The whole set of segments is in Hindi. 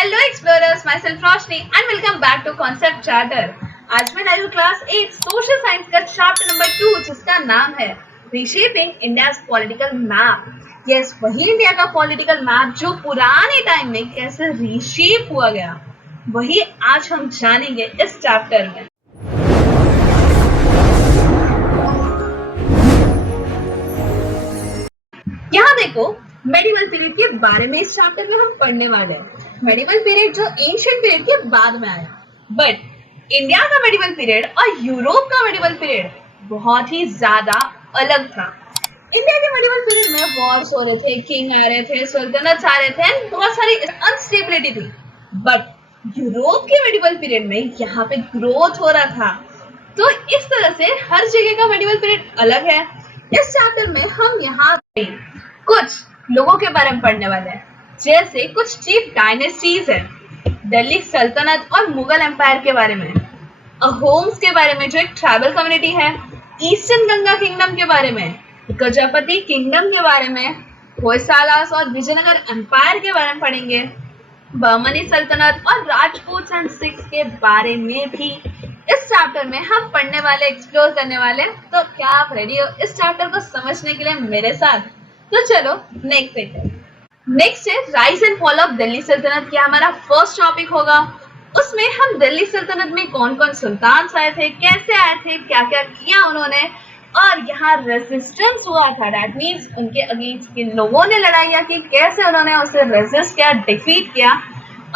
Hello explorers, myself Roshni and welcome back to concept charter. आज मैं लाइव क्लास 8 सोशल साइंस का चैप्टर नंबर 2 जिसका नाम है reshaping India's political map. Yes, वही इंडिया का पॉलिटिकल मैप जो पुराने टाइम में कैसे रीशेप हुआ गया, वही आज हम जानेंगे इस चैप्टर में। यहाँ देखो, मेडिवल पीरियड के बारे में इस चैप्टर में हम पढ़ने वाले हैं। मेडिवल पीरियड जो एंशिएंट पीरियड के बाद में आया, बट इंडिया का मेडिवल पीरियड और यूरोप का मेडिवल पीरियड बहुत ही ज्यादा अलग था। इंडिया के मेडिवल पीरियड में वॉर्स हो रहे थे, किंग आ रहे थे, सल्तनत आ रहे थे, बहुत सारी अनस्टेबिलिटी थी। बट यूरोप के मेडिवल पीरियड में यहाँ पे ग्रोथ हो रहा था। तो इस तरह से हर जगह का मेडिवल पीरियड अलग है। इस चैप्टर में हम यहाँ पे कुछ लोगों के बारे में पढ़ने वाले हैं, जैसे कुछ चीफ डायनेस्टीज है, दिल्ली सल्तनत और मुगल एम्पायर के बारे में, अहोम्स के बारे में जो एक ट्राइबल कम्युनिटी है, ईस्टर्न गंगा किंगडम के बारे में, गजपति किंगडम के बारे में, होयसालास और विजयनगर एम्पायर के बारे में पढ़ेंगे, बर्मनी सल्तनत और राजपूत एंड सिख्स के बारे में भी इस चैप्टर में हम पढ़ने वाले, एक्सप्लोर करने वाले। तो क्या आप रेडी हो इस चैप्टर को समझने के लिए मेरे साथ? तो चलो नेक्स्ट देखते हैं। नेक्स्ट है rise and fall of Delhi सल्तनत, क्या हमारा फर्स्ट टॉपिक होगा। उसमें हम दिल्ली सल्तनत में कौन कौन सुल्तान आए थे, कैसे आए थे, क्या क्या किया उन्होंने, और यहाँ रेजिस्टेंस हुआ था, दैट मीन्स उनके अगेंस्ट किन लोगों ने लड़ाइयाँ की, कैसे उन्होंने उसे रेजिस्ट किया, डिफीट किया,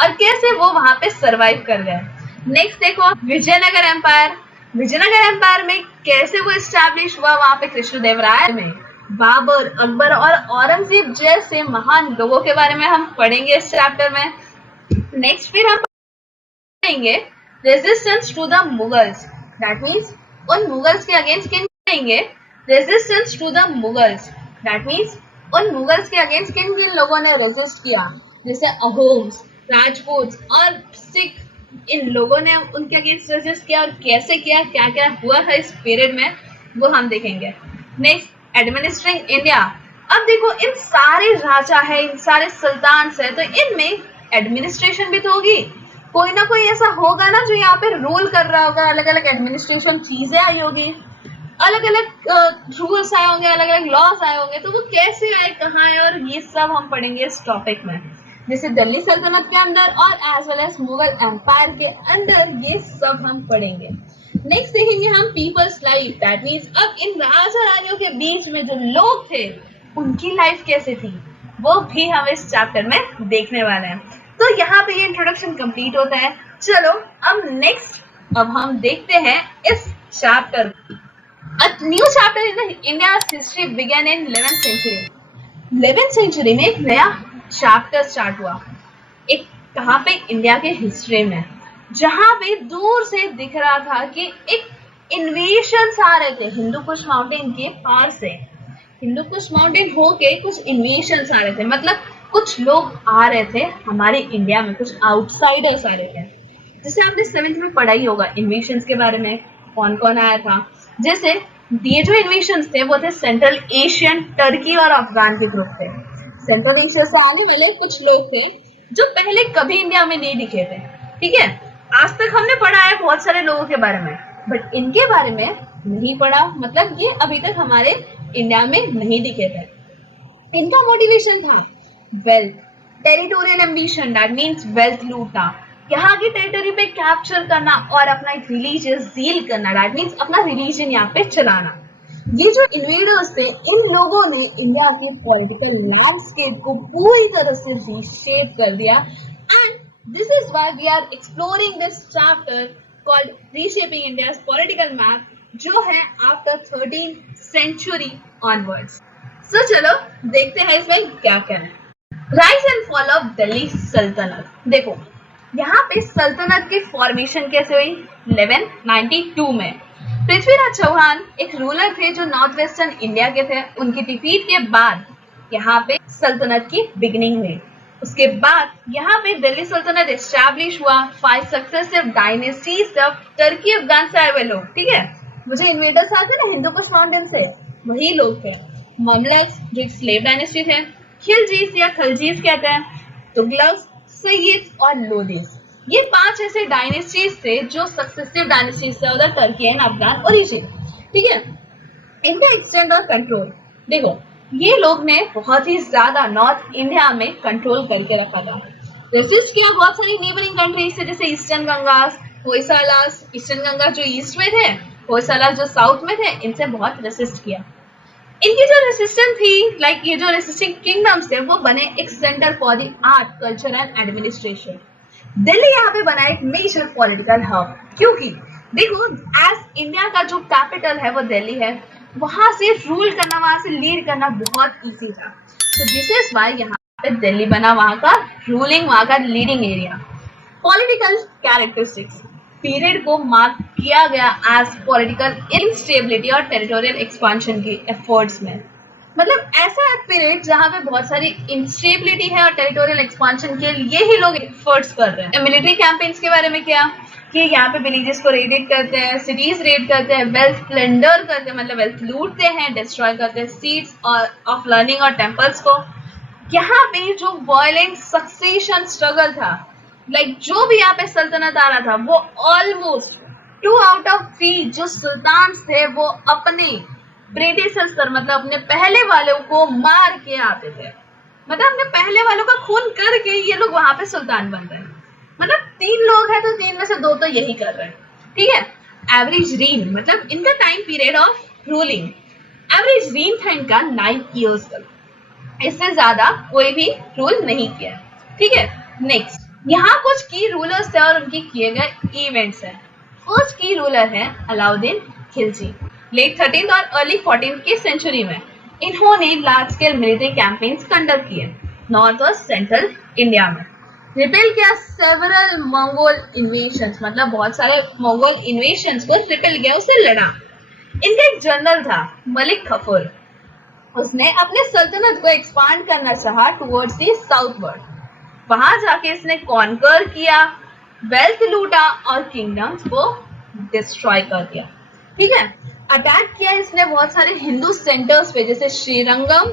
और कैसे वो वहां पे सरवाइव कर गए। नेक्स्ट देखो विजयनगर एम्पायर। विजयनगर एम्पायर में कैसे वो एस्टैब्लिश हुआ, वहां पे कृष्णदेवराय में बाबर, अकबर और औरंगजेब जैसे महान लोगों के बारे में हम पढ़ेंगे इस चैप्टर में। नेक्स्ट फिर हम पढ़ेंगे resistance to the Mughals, that means उन मुगल्स के अगेंस्ट किन पढ़ेंगे, resistance to the Mughals, that means उन मुगल्स के अगेंस्ट किन किन लोगों ने रेजिस्ट किया, जैसे अहोम्स, राजपूत और सिख, इन लोगों ने उनके अगेंस्ट रेजिस्ट किया और कैसे किया, क्या क्या हुआ है इस पीरियड में, वो हम देखेंगे। Next administering India. अब देखो, इन सारे राजा है, इन सारे सुल्तान है, तो इनमें एडमिनिस्ट्रेशन भी तो होगी, कोई ना कोई ऐसा होगा ना जो यहाँ पे रूल कर रहा होगा, अलग अलग एडमिनिस्ट्रेशन चीजें आई होगी, अलग अलग रूल्स आए होंगे, अलग अलग लॉस आए होंगे, तो वो कैसे आए, कहाँ आए, और ये सब हम पढ़ेंगे इस टॉपिक में, जैसे दिल्ली सल्तनत के अंदर और as well as Mughal empire के अंदर, ये सब हम पढ़ेंगे। नेक्स्ट देखेंगे हम पीपल्स लाइफ, दैट मीन्स अब इन राजा रानियों के बीच में जो लोग थे उनकी लाइफ कैसे थी, वो भी हम इस चैप्टर में देखने वाले हैं। तो यहाँ पे ये इंट्रोडक्शन कंप्लीट होता है। चलो अब नेक्स्ट अब हम देखते हैं इस chapter. A new chapter in India's history began in 11th century. 11th century में एक नया चैप्टर स्टार्ट हुआ, एक कहाँ पे, इंडिया के हिस्ट्री में, जहाँ पे दूर से दिख रहा था कि एक इन्वेशंस आ रहे थे हिंदू कुश माउंटेन के पार से, हिंदू कुश माउंटेन होके कुछ इन्वेशंस आ रहे थे, मतलब कुछ लोग आ रहे थे हमारे इंडिया में, कुछ आउटसाइडर्स आ रहे थे। जैसे आपने 7th में पढ़ा ही होगा इन्वेशंस के बारे में, कौन कौन आया था। जैसे ये जो इन्वेशंस थे वो थे सेंट्रल एशियन, टर्की और अफगान के ग्रुप थे। सेंट्रल एशिया से आने वाले कुछ लोग थे जो पहले कभी इंडिया में नहीं दिखे थे, ठीक है। आज तक हमने पढ़ा है बहुत सारे लोगों के बारे में, बट इनके बारे में नहीं पढ़ा, मतलब ये अभी तक हमारे इंडिया में नहीं दिखे थे। इनका मोटिवेशन था wealth, territorial ambition, that means wealth लूटना, यहाँ की टेरिटरी पे कैप्चर करना और अपना एक रिलीजियस जील करना, दैट मीन्स अपना रिलीजन यहाँ पे चलाना। ये जो इन्वेडर्स थे, इन लोगों ने इंडिया के पॉलिटिकल लैंडस्केप को पूरी तरह से रीशेप कर दिया, and this is why we are exploring this chapter called reshaping India's political map, जो है आफ्टर 13th century ऑनवर्ड्स। सो चलो देखते हैं इसमें क्या क्या है। Rise and fall of Delhi सल्तनत। देखो यहाँ पे सल्तनत की फॉर्मेशन कैसे हुई, 1192 में पृथ्वीराज चौहान एक रूलर थे जो नॉर्थ वेस्टर्न इंडिया के थे। उनकी डिफीट के बाद यहाँ पे सल्तनत की बिगिनिंग हुई। उसके बाद यहाँ पे दिल्ली सल्तनत एस्टैब्लिश हुआ। 5 successive dynasties of Turkey, Afghan से आए हुए लोग, ठीक है, मुझे इन्वेडर्स आते ना हिंदू कुश माउंटेन से, वही लोग थे। ममलक्स जो एक स्लेव डायनेस्टी थे, खिलजीज या खलजीज कहते हैं, तुगलक, सय्यिड्स और लोदीज। ये 5 ऐसे डायनेस्टीज थे जो सक्सेसिव डायनेस्टीज थे उधर टर्की एंड अफगान ओरिजिन। ठीक है, इनका एक्सटेंड और कंट्रोल देखो, ये लोग ने बहुत ही ज्यादा नॉर्थ इंडिया में कंट्रोल करके रखा था। रेसिस्ट किया बहुत सारी नेबरिंग कंट्रीज से, जैसे ईस्टर्न गंगास, होयसालास, ईस्टर्न गंगा जो ईस्ट में थे, होयसालास जो साउथ में थे, इनसे बहुत रेसिस्ट किया। इनकी जो रेसिस्टेंस थी, लाइक ये जो रेसिस्टिंग किंगडम्स थे, वो बने एक centre for the art, culture and administration. Delhi यहाँ पे बना एक मेजर पॉलिटिकल हब, क्योंकि देखो एज इंडिया का जो कैपिटल है वो दिल्ली है, वहां से रूल करना, वहां से लीड करना बहुत इजी था। तो दिस इज व्हाई यहाँ पे दिल्ली बना वहां का रूलिंग, वहां का leading area. Political characteristics, period को मार्क किया गया एज पॉलिटिकल इंस्टेबिलिटी और टेरिटोरियल एक्सपांशन की एफर्ट्स में। मतलब ऐसा पीरियड जहां पे बहुत सारी इंस्टेबिलिटी है और टेरिटोरियल एक्सपांशन के लिए ही लोग एफर्ट्स कर रहे हैं। मिलिट्री कैंपेन्स के बारे में क्या कि यहाँ पे विलेजेस को रेड करते हैं, सिटीज रेड करते हैं, वेल्थ प्लंडर करते हैं, मतलब वेल्थ लूटते हैं, डिस्ट्रॉय करते हैं सीट्स ऑफ लर्निंग और टेम्पल्स को। यहाँ पे जो वायलेंट सक्सेशन स्ट्रगल था, लाइक जो भी यहाँ पे सल्तनत आ रहा था, वो ऑलमोस्ट 2 आउट ऑफ 3 जो सुल्तान थे वो अपने प्रेडिसेसर, मतलब अपने पहले वालों को मार के आते थे। मतलब अपने पहले वालों का खून करके ये लोग वहां पे सुल्तान बन रहे हैं। मतलब 3 लोग हैं तो 3 में से 2 तो यही कर रहे हैं। ठीक है, एवरेज रीन, मतलब इनका time period of ruling, average reign था इनका 9 इयर्स तक, इससे ज्यादा कोई भी रूल नहीं किया। ठीक है, नेक्स्ट यहाँ कुछ की रूलर्स थे और उनके किए गए इवेंट्स हैं। फर्स्ट की रूलर है अलाउद्दीन खिलजी। लेट 13th और अर्ली 14th की सेंचुरी में इन्होंने large scale military campaigns conduct किए नॉर्थ और सेंट्रल इंडिया में। रिपेल किया सेवरल मंगोल इन्वेशंस, मतलब बहुत सारे मंगोल इन्वेशंस को रिपेल किया, उससे लड़ा। इनका एक जनरल था मलिक कफूर, उसने अपने सल्तनत को एक्सपांड करना चाहा टुवर्ड्स द साउथवर्ड। वहां जाके इसने कॉन्कर किया, वेल्थ लूटा और किंगडम्स को डिस्ट्रॉय कर दिया। ठीक है, अटैक किया इसने बहुत सारे हिंदू सेंटर्स पे, जैसे श्रीरंगम,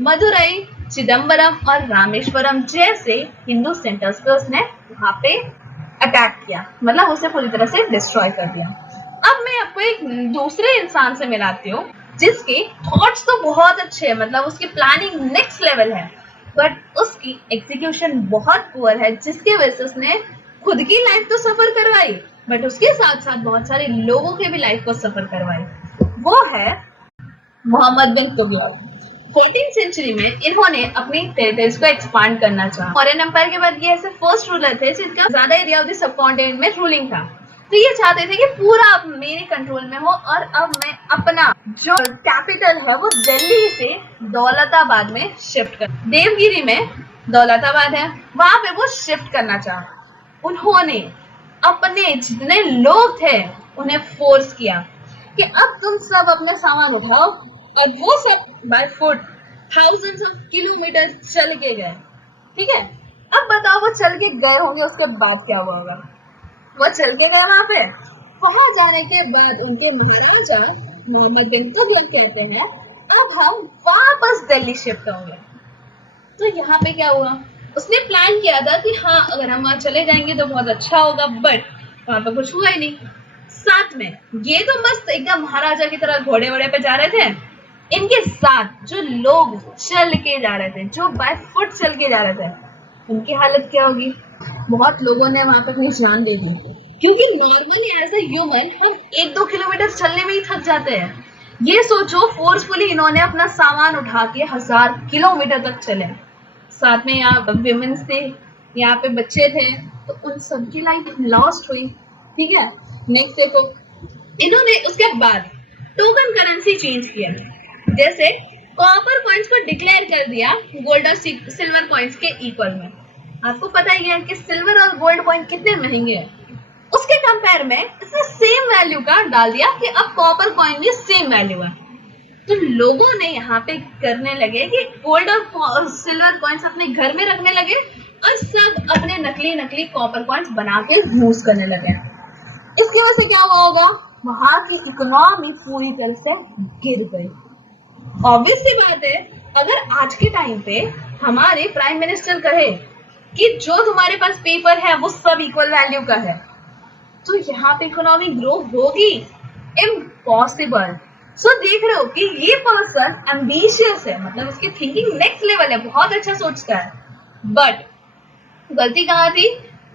मदुरई, चिदम्बरम और रामेश्वरम जैसे हिंदू सेंटर्स पे उसने वहां पे अटैक किया, मतलब उसे पूरी तरह से डिस्ट्रॉय कर दिया। अब मैं आपको एक दूसरे इंसान से मिलाती हूँ जिसके थॉट्स तो बहुत अच्छे हैं, मतलब उसकी प्लानिंग नेक्स्ट लेवल है, बट उसकी एग्जीक्यूशन बहुत पुअर है, जिसकी वजह से उसने खुद की लाइफ तो सफर करवाई, बट उसके साथ साथ बहुत सारे लोगों के भी लाइफ को सफर करवाई। वो है मोहम्मद बिन तुगलक। 14th सेंचुरी में इन्होंने अपनी टेरिटरीज को एक्सपांड करना चाहा। मौर्यन एम्पायर के बाद ये ऐसे फर्स्ट रूलर थे जिनका ज्यादा area of the sub continent में रूलिंग था। तो ये चाहते थे कि पूरा अब मेरे कंट्रोल में हो और अब मैं अपना जो कैपिटल है वो दिल्ली से दौलताबाद में शिफ्ट कर, देवगिरी में दौलताबाद है, वहां पे वो शिफ्ट करना चाहा। उन्होंने अपने जितने लोग थे उन्हें फोर्स किया कि अब तुम सब अपना सामान उठाओ, और वो सब by foot thousands of kilometre चल के गए। ठीक है, अब बताओ वो चल के गए होंगे, उसके बाद क्या हुआ होगा? वो चल के गए वहां पे, वहां जाने के बाद उनके महाराजा मोहम्मद बिन तुगलक कहते हैं अब हम वापस दिल्ली शिफ्ट होंगे। तो यहाँ पे क्या हुआ, उसने प्लान किया था कि हाँ अगर हम वहां चले जाएंगे तो बहुत अच्छा होगा, बट वहां पे कुछ हुआ ही नहीं। साथ में ये तो मस्त एकदम महाराजा की तरह घोड़े वोड़े पे जा रहे थे, इनके साथ जो लोग चल के जा रहे थे, जो बाय फुट चल के जा रहे थे, उनकी हालत क्या होगी? बहुत लोगों ने वहां पे अपनी जान दे दी, क्योंकि नॉर्मली एज ए ह्यूमन हम 1-2 किलोमीटर चलने में ही थक जाते हैं। ये सोचो फोर्सफुली इन्होंने अपना सामान उठा के 1000 किलोमीटर तक चले। साथ में यहाँ विमेन्स थे, यहाँ पे बच्चे थे, तो उन सबकी लाइफ लॉस्ट हुई। ठीक है, नेक्स्ट देखो, इन्होंने उसके बाद टोकन करेंसी चेंज किया, जैसे कॉपर कॉइन्स को डिक्लेयर कर दिया गोल्ड और सिल्वर कॉइन्स के इक्वल में। आपको पता ही है कि सिल्वर और गोल्ड कॉइन कितने महंगे हैं, उसके कंपेयर में इसने सेम वैल्यू का डाल दिया कि अब कॉपर कॉइन भी सेम वैल्यू है। तो लोगों ने यहाँ पे करने लगे कि गोल्ड और सिल्वर कॉइन्स अपने घर में रखने लगे और सब अपने नकली नकली कॉपर कॉइन्स बना के यूज करने लगे। इसकी वजह से क्या हुआ होगा, वहां की इकोनॉमी पूरी तरह से गिर गई। ऑब्वियस सी बात है, अगर आज के टाइम पे हमारे प्राइम मिनिस्टर कहे कि जो तुम्हारे पास पेपर है वो सब इक्वल वैल्यू का है, तो यहाँ पे इकोनॉमी ग्रो होगी? इम्पॉसिबल। सो देख रहे हो कि ये पर्सन एम्बिशियस है, मतलब उसकी थिंकिंग नेक्स्ट लेवल है, बहुत अच्छा सोचता है, बट गलती कहाँ थी?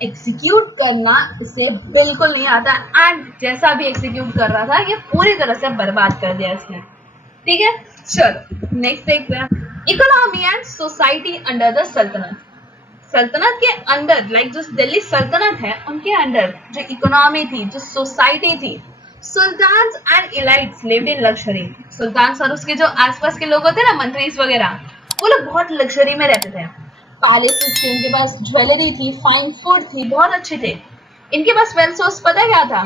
एग्जीक्यूट करना इसे बिल्कुल नहीं आता, एंड जैसा भी एग्जीक्यूट कर रहा था ये पूरी तरह से बर्बाद कर दिया इसने। ठीक है, चलो नेक्स्ट देखते हैं। Economy and society under the सल्तनत। सल्तनत के अंदर, लाइक जो दिल्ली सल्तनत है उनके अंदर जो इकोनॉमी थी, जो सोसाइटी थी, सुल्तान and elites lived in luxury. सुल्तान और उसके जो आसपास के लोग होते ना, मंत्रीज वगैरह, वो लोग बहुत लग्जरी में रहते थे। पैलेसेस थे, इनके पास ज्वेलरी थी, फाइन फूड थी, बहुत अच्छे थे। इनके पास वेल्थ सोर्स पता क्या था?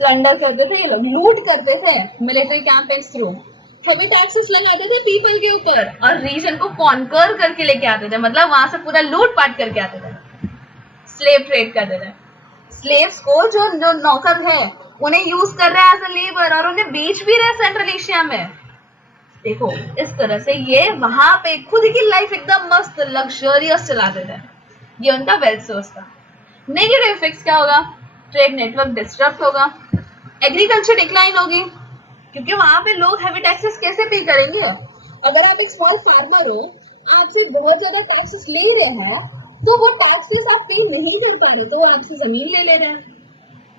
प्लंडर करते थे ये लोग, लूट करते थे military campaigns through. Heavy taxes लगाते थे पीपल के ऊपर और रीजन को कॉन्कर करके लेके आते थे, मतलब वहां से पूरा लूट पाट करके आते थे। स्लेव ट्रेड करते थे। स्लेव्स को जो जो नौकर है उन्हें यूज कर रहे हैं एज अ लेबर, और उन्हें बेच भी रहे सेंट्रल एशिया में। देखो इस तरह से ये वहां पे खुद की लाइफ एकदम मस्त लग्जरियस चलाते थे। ये उनका वेल्थ सोर्स था। नेगेटिव इफेक्ट्स क्या होगा? ट्रेड नेटवर्क डिस्टर्ब होगा, एग्रीकल्चर डिक्लाइन होगी, क्योंकि वहां पे लोग हैवी टैक्सेस कैसे पे करेंगे? अगर आप एक स्मॉल फार्मर हो, आपसे बहुत ज्यादा टैक्सेस ले रहे हैं, तो वो टैक्सेस आप पे नहीं कर पा रहे, तो वो आपसे जमीन ले रहे हैं,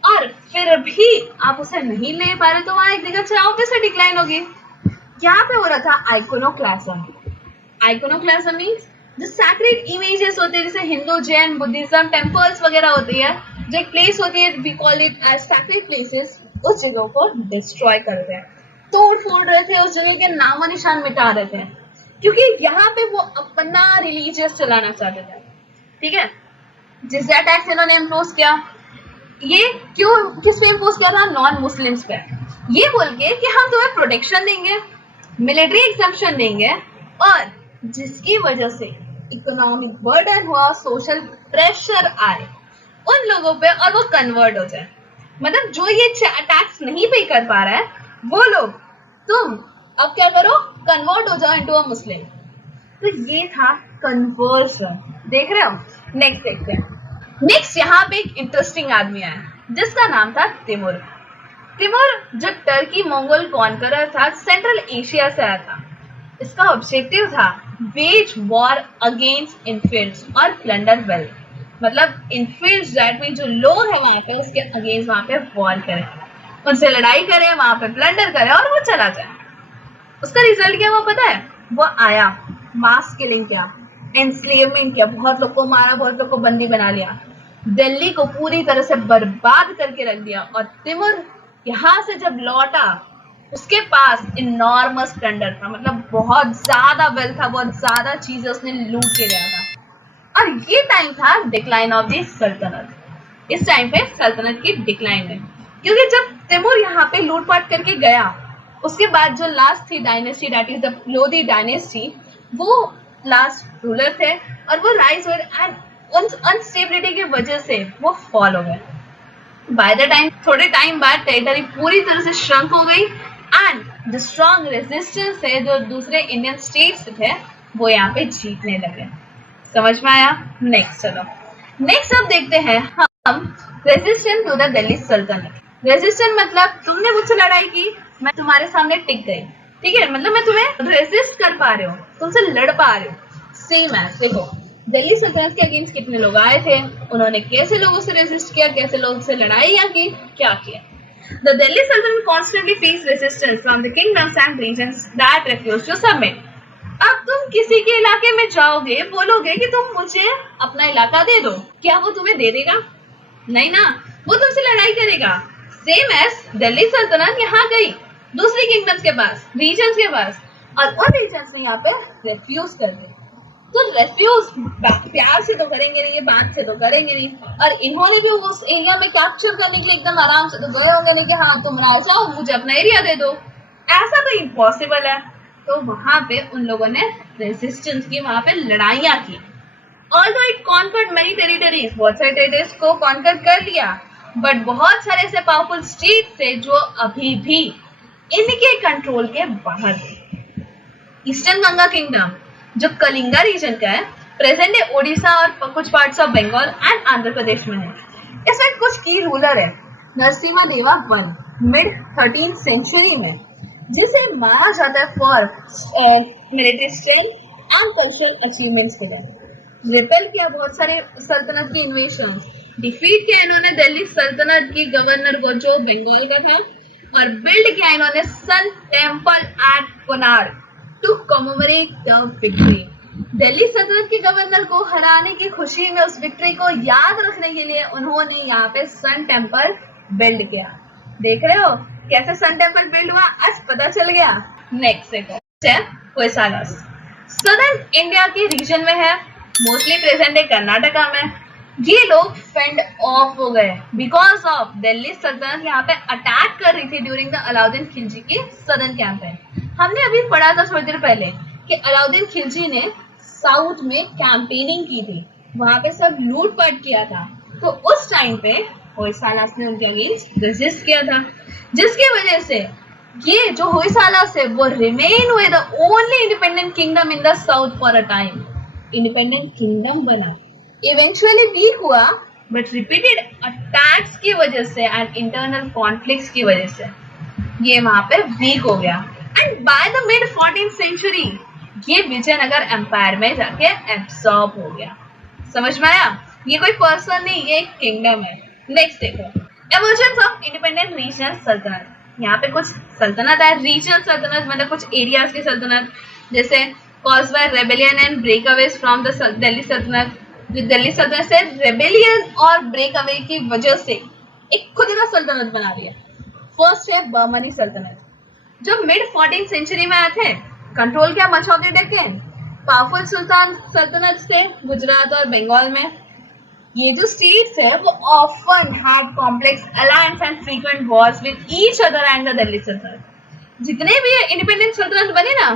और फिर भी आप उसे नहीं ले पा रहे, तो वहां एग्रीकल्चर ऑब्वियसली डिक्लाइन होगी। यहाँ पे हो रहा था आइकोनोक्लाज्म। आइकोनोक्लाज्म मीन्स जो सैक्रेड इमेजेस होते हैं, जैसे हिंदू, जैन, बुद्धिज्म टेम्पल्स वगैरह होती है, जो एक प्लेस होती है, we call it as sacred places, उस जगह को डिस्ट्रॉय कर रहे हैं, तोड़ फोड़ रहे थे, उस जगह के नामो निशान मिटा रहे थे, क्योंकि यहाँ पे वो अपना रिलीजियस चलाना चाहते थे। ठीक है, जिसका टैक्स इन्होंने इम्पोज किया, ये क्यों, किस पे इम्पोज किया था? नॉन मुस्लिम्स पे। ये बोल के कि हम तुम्हें प्रोटेक्शन देंगे, मिलिट्री एग्जम्पशन देंगे, और जिसकी वजह से इकोनॉमिक बर्डन हुआ, सोशल प्रेशर आए उन लोगों पे, और वो कन्वर्ट हो जाए। मतलब जो ये टैक्स नहीं पे कर पा रहा है, वो लोग, तुम अब क्या करो? कन्वर्ट हो जाओ इनटू अ मुस्लिम। तो ये था कन्वर्सन। देख रहे हो? नेक्स्ट देखते हैं। नेक्स्ट यहाँ पे एक इंटरेस्टिंग आदमी आया जिसका नाम था तिमुर। तिमुर जो टर्की मंगोल कॉन्करर था, सेंट्रल एशिया से आया था। इसका ऑब्जेक्टिव था वेज वॉर अगेंस्ट इनफिल्ड्स और प्लंडर वेल्थ, मतलब इनफिल्ड्स दैट मीन जो लोग हैं वहां पे, उसके अगेंस्ट वहां पे वॉर करें, उनसे लड़ाई करें, वहां पे प्लंडर करें और वो चला जाए। उसका रिजल्ट क्या हुआ पता है? वो आया, मास किलिंग किया, एनस्लेवमेंट किया, बहुत लोग को मारा, बहुत लोग को बंदी बना लिया, दिल्ली को पूरी तरह से बर्बाद करके रख दिया। और तिमुर यहाँ से जब लौटा, उसके पास इनॉर्मस प्लंडर था, मतलब बहुत ज्यादा वेल्थ था, बहुत ज्यादा चीजें उसने लूट के गया था। और ये टाइम था डिक्लाइन ऑफ द सल्तनत। इस टाइम पे सल्तनत की डिक्लाइन है, क्योंकि जब तिमुर यहाँ पे लूटपाट करके गया, उसके बाद जो लास्ट थी dynasty, that is the Lodhi dynasty, वो लास्ट रूलर थे, और वो राइज हुए, एंड उन अनस्टेबिलिटी की वजह से वो फॉल हो गए। बाय द टाइम, थोड़े टाइम बाद टेरिटरी पूरी तरह से श्रंक हो गई, एंड द स्ट्रॉन्ग रेजिस्टेंस से जो दूसरे इंडियन स्टेट्स थे वो यहाँ पे जीतने लगे। समझ में आया? नेक्स्ट चलो, नेक्स्ट अब देखते हैं हम रेजिस्टेंस टू द दिल्ली सल्तनत। रेजिस्टेंस मतलब तुमने मुझसे लड़ाई की, मैं तुम्हारे सामने टिक गई, ठीक है, मतलब मैं तुम्हें रेजिस्ट कर पा रहे हो, तुमसे लड़ पा रहे हो। सेम है, देखो दिल्ली सल्तनत के अगेंस्ट कितने लोग आए थे, उन्होंने कैसे लोगों से रेजिस्ट किया, कैसे लोगों से लड़ाइयाँ की, क्या किया। The Delhi Sultanate constantly faced resistance from the kingdoms and regions that refused to submit. अब तुम किसी के इलाके में जाओगे, बोलोगे कि तुम मुझे अपना इलाका दे दो, क्या वो तुम्हें दे देगा? नहीं ना, वो तुमसे लड़ाई करेगा। सेम एज दिल्ली सल्तनत यहाँ गई दूसरी किंगडम्स के पास, रीजन्स के पास, और उन रीजन्स ने यहाँ पे रेफ्यूज कर दिया। तो रेफ्यूज प्यार से तो करेंगे नहीं, बात से तो करेंगे नहीं, और इन्होंने भी उस एरिया में कैप्चर करने के लिए एकदम आराम से तो गए होंगे नहीं कि हाँ तुम आ जाओ, मुझे अपना एरिया दे दो, ऐसा तो इम्पॉसिबल है। तो वहां पे उन लोगों ने रेजिस्टेंस की, वहां पे लड़ाइयाँ की। Although it conquered many territories, बहुत सारे टेरिटरीज को कॉन्कर कर लिया, बट बहुत सारे ऐसे पावरफुल स्टेट थे जो अभी भी इनके कंट्रोल के बाहर थे। ईस्टर्न गंगा किंगडम जो कलिंगा रीजन का है, प्रेजेंट डे ओडिशा और कुछ parts of Bengal and Andhra Pradesh में है। इसमें कुछ की रूलर है। नरसिम्हा देवा वन मिड 13th सेंचुरी में, जिसे माना जाता है for military strength and cultural achievements के लिए। रिपेल किया बहुत सारे सल्तनत की इन्वेशन, डिफीट किया इन्होंने दिल्ली सल्तनत की गवर्नर को जो बंगाल का था, और बिल्ड किया इन्होंने sun temple at Konark to commemorate the victory. Delhi सल्तनत के गवर्नर को हराने की खुशी में उस विक्ट्री को याद रखने के लिए उन्होंने यहाँ पे सन टेम्पल बिल्ड किया। देख रहे हो कैसे सन टेम्पल बिल्ड हुआ, आज पता चल गया। नेक्स्ट है होयसाला। सदर्न इंडिया के रीजन में है, मोस्टली प्रेजेंट है कर्नाटका में। ये लोग फेंड ऑफ हो गए बिकॉज ऑफ दिल्ली सल्तनत यहाँ पे अटैक कर रही थी ड्यूरिंग द अलाउद्दीन खिलजी की सदर्न कैंपेन। हमने अभी पढ़ा था थोड़ी देर पहले कि अलाउद्दीन खिलजी ने साउथ में कैंपेनिंग की थी, वहां पे सब लूटपाट किया था, तो उस टाइम पे होयसाला ने उनके अगेंस्ट रेजिस्ट किया था, जिसकी वजह से ये जो होयसाला है वो रिमेन हुए the only independent kingdom in the south for a time. Independent kingdom बना, इवेंचुअली वीक हुआ, बट रिपीटेड अटैक्स की वजह से एंड इंटरनल कॉन्फ्लिक्ट्स की वजह से ये वहां पे वीक हो गया। And by the mid 14th century ये विजयनगर एम्पायर में जाके एब्सॉर्ब हो गया। समझ में आया? ये कोई पर्सन नहीं, ये एक किंगडम है। नेक्स्ट देखो, एमर्जेंस ऑफ इंडिपेंडेंट रीजनल सल्तनत। यहाँ पे कुछ सल्तनत है, रीजनल सल्तनत मतलब कुछ एरियाज की सल्तनत, जैसे caused by rebellion and breakaways from the Delhi सल्तनत। जो दिल्ली सल्तनत से रेबेलियन और ब्रेक अवे की वजह से एक खुद का सल्तनत बना दिया। फर्स्ट है बर्मनी सल्तनत, जो मिड 14th सेंचुरी में आए थे। कंट्रोल किया much of the Deccan. Powerful सुल्तान सल्तनत थे गुजरात और बंगाल में। ये जो स्टेट्स है वो often had complex alliance and frequent Wars with each other and the Delhi सल्तनत। जितने भी इंडिपेंडेंट सल्तनत बने ना,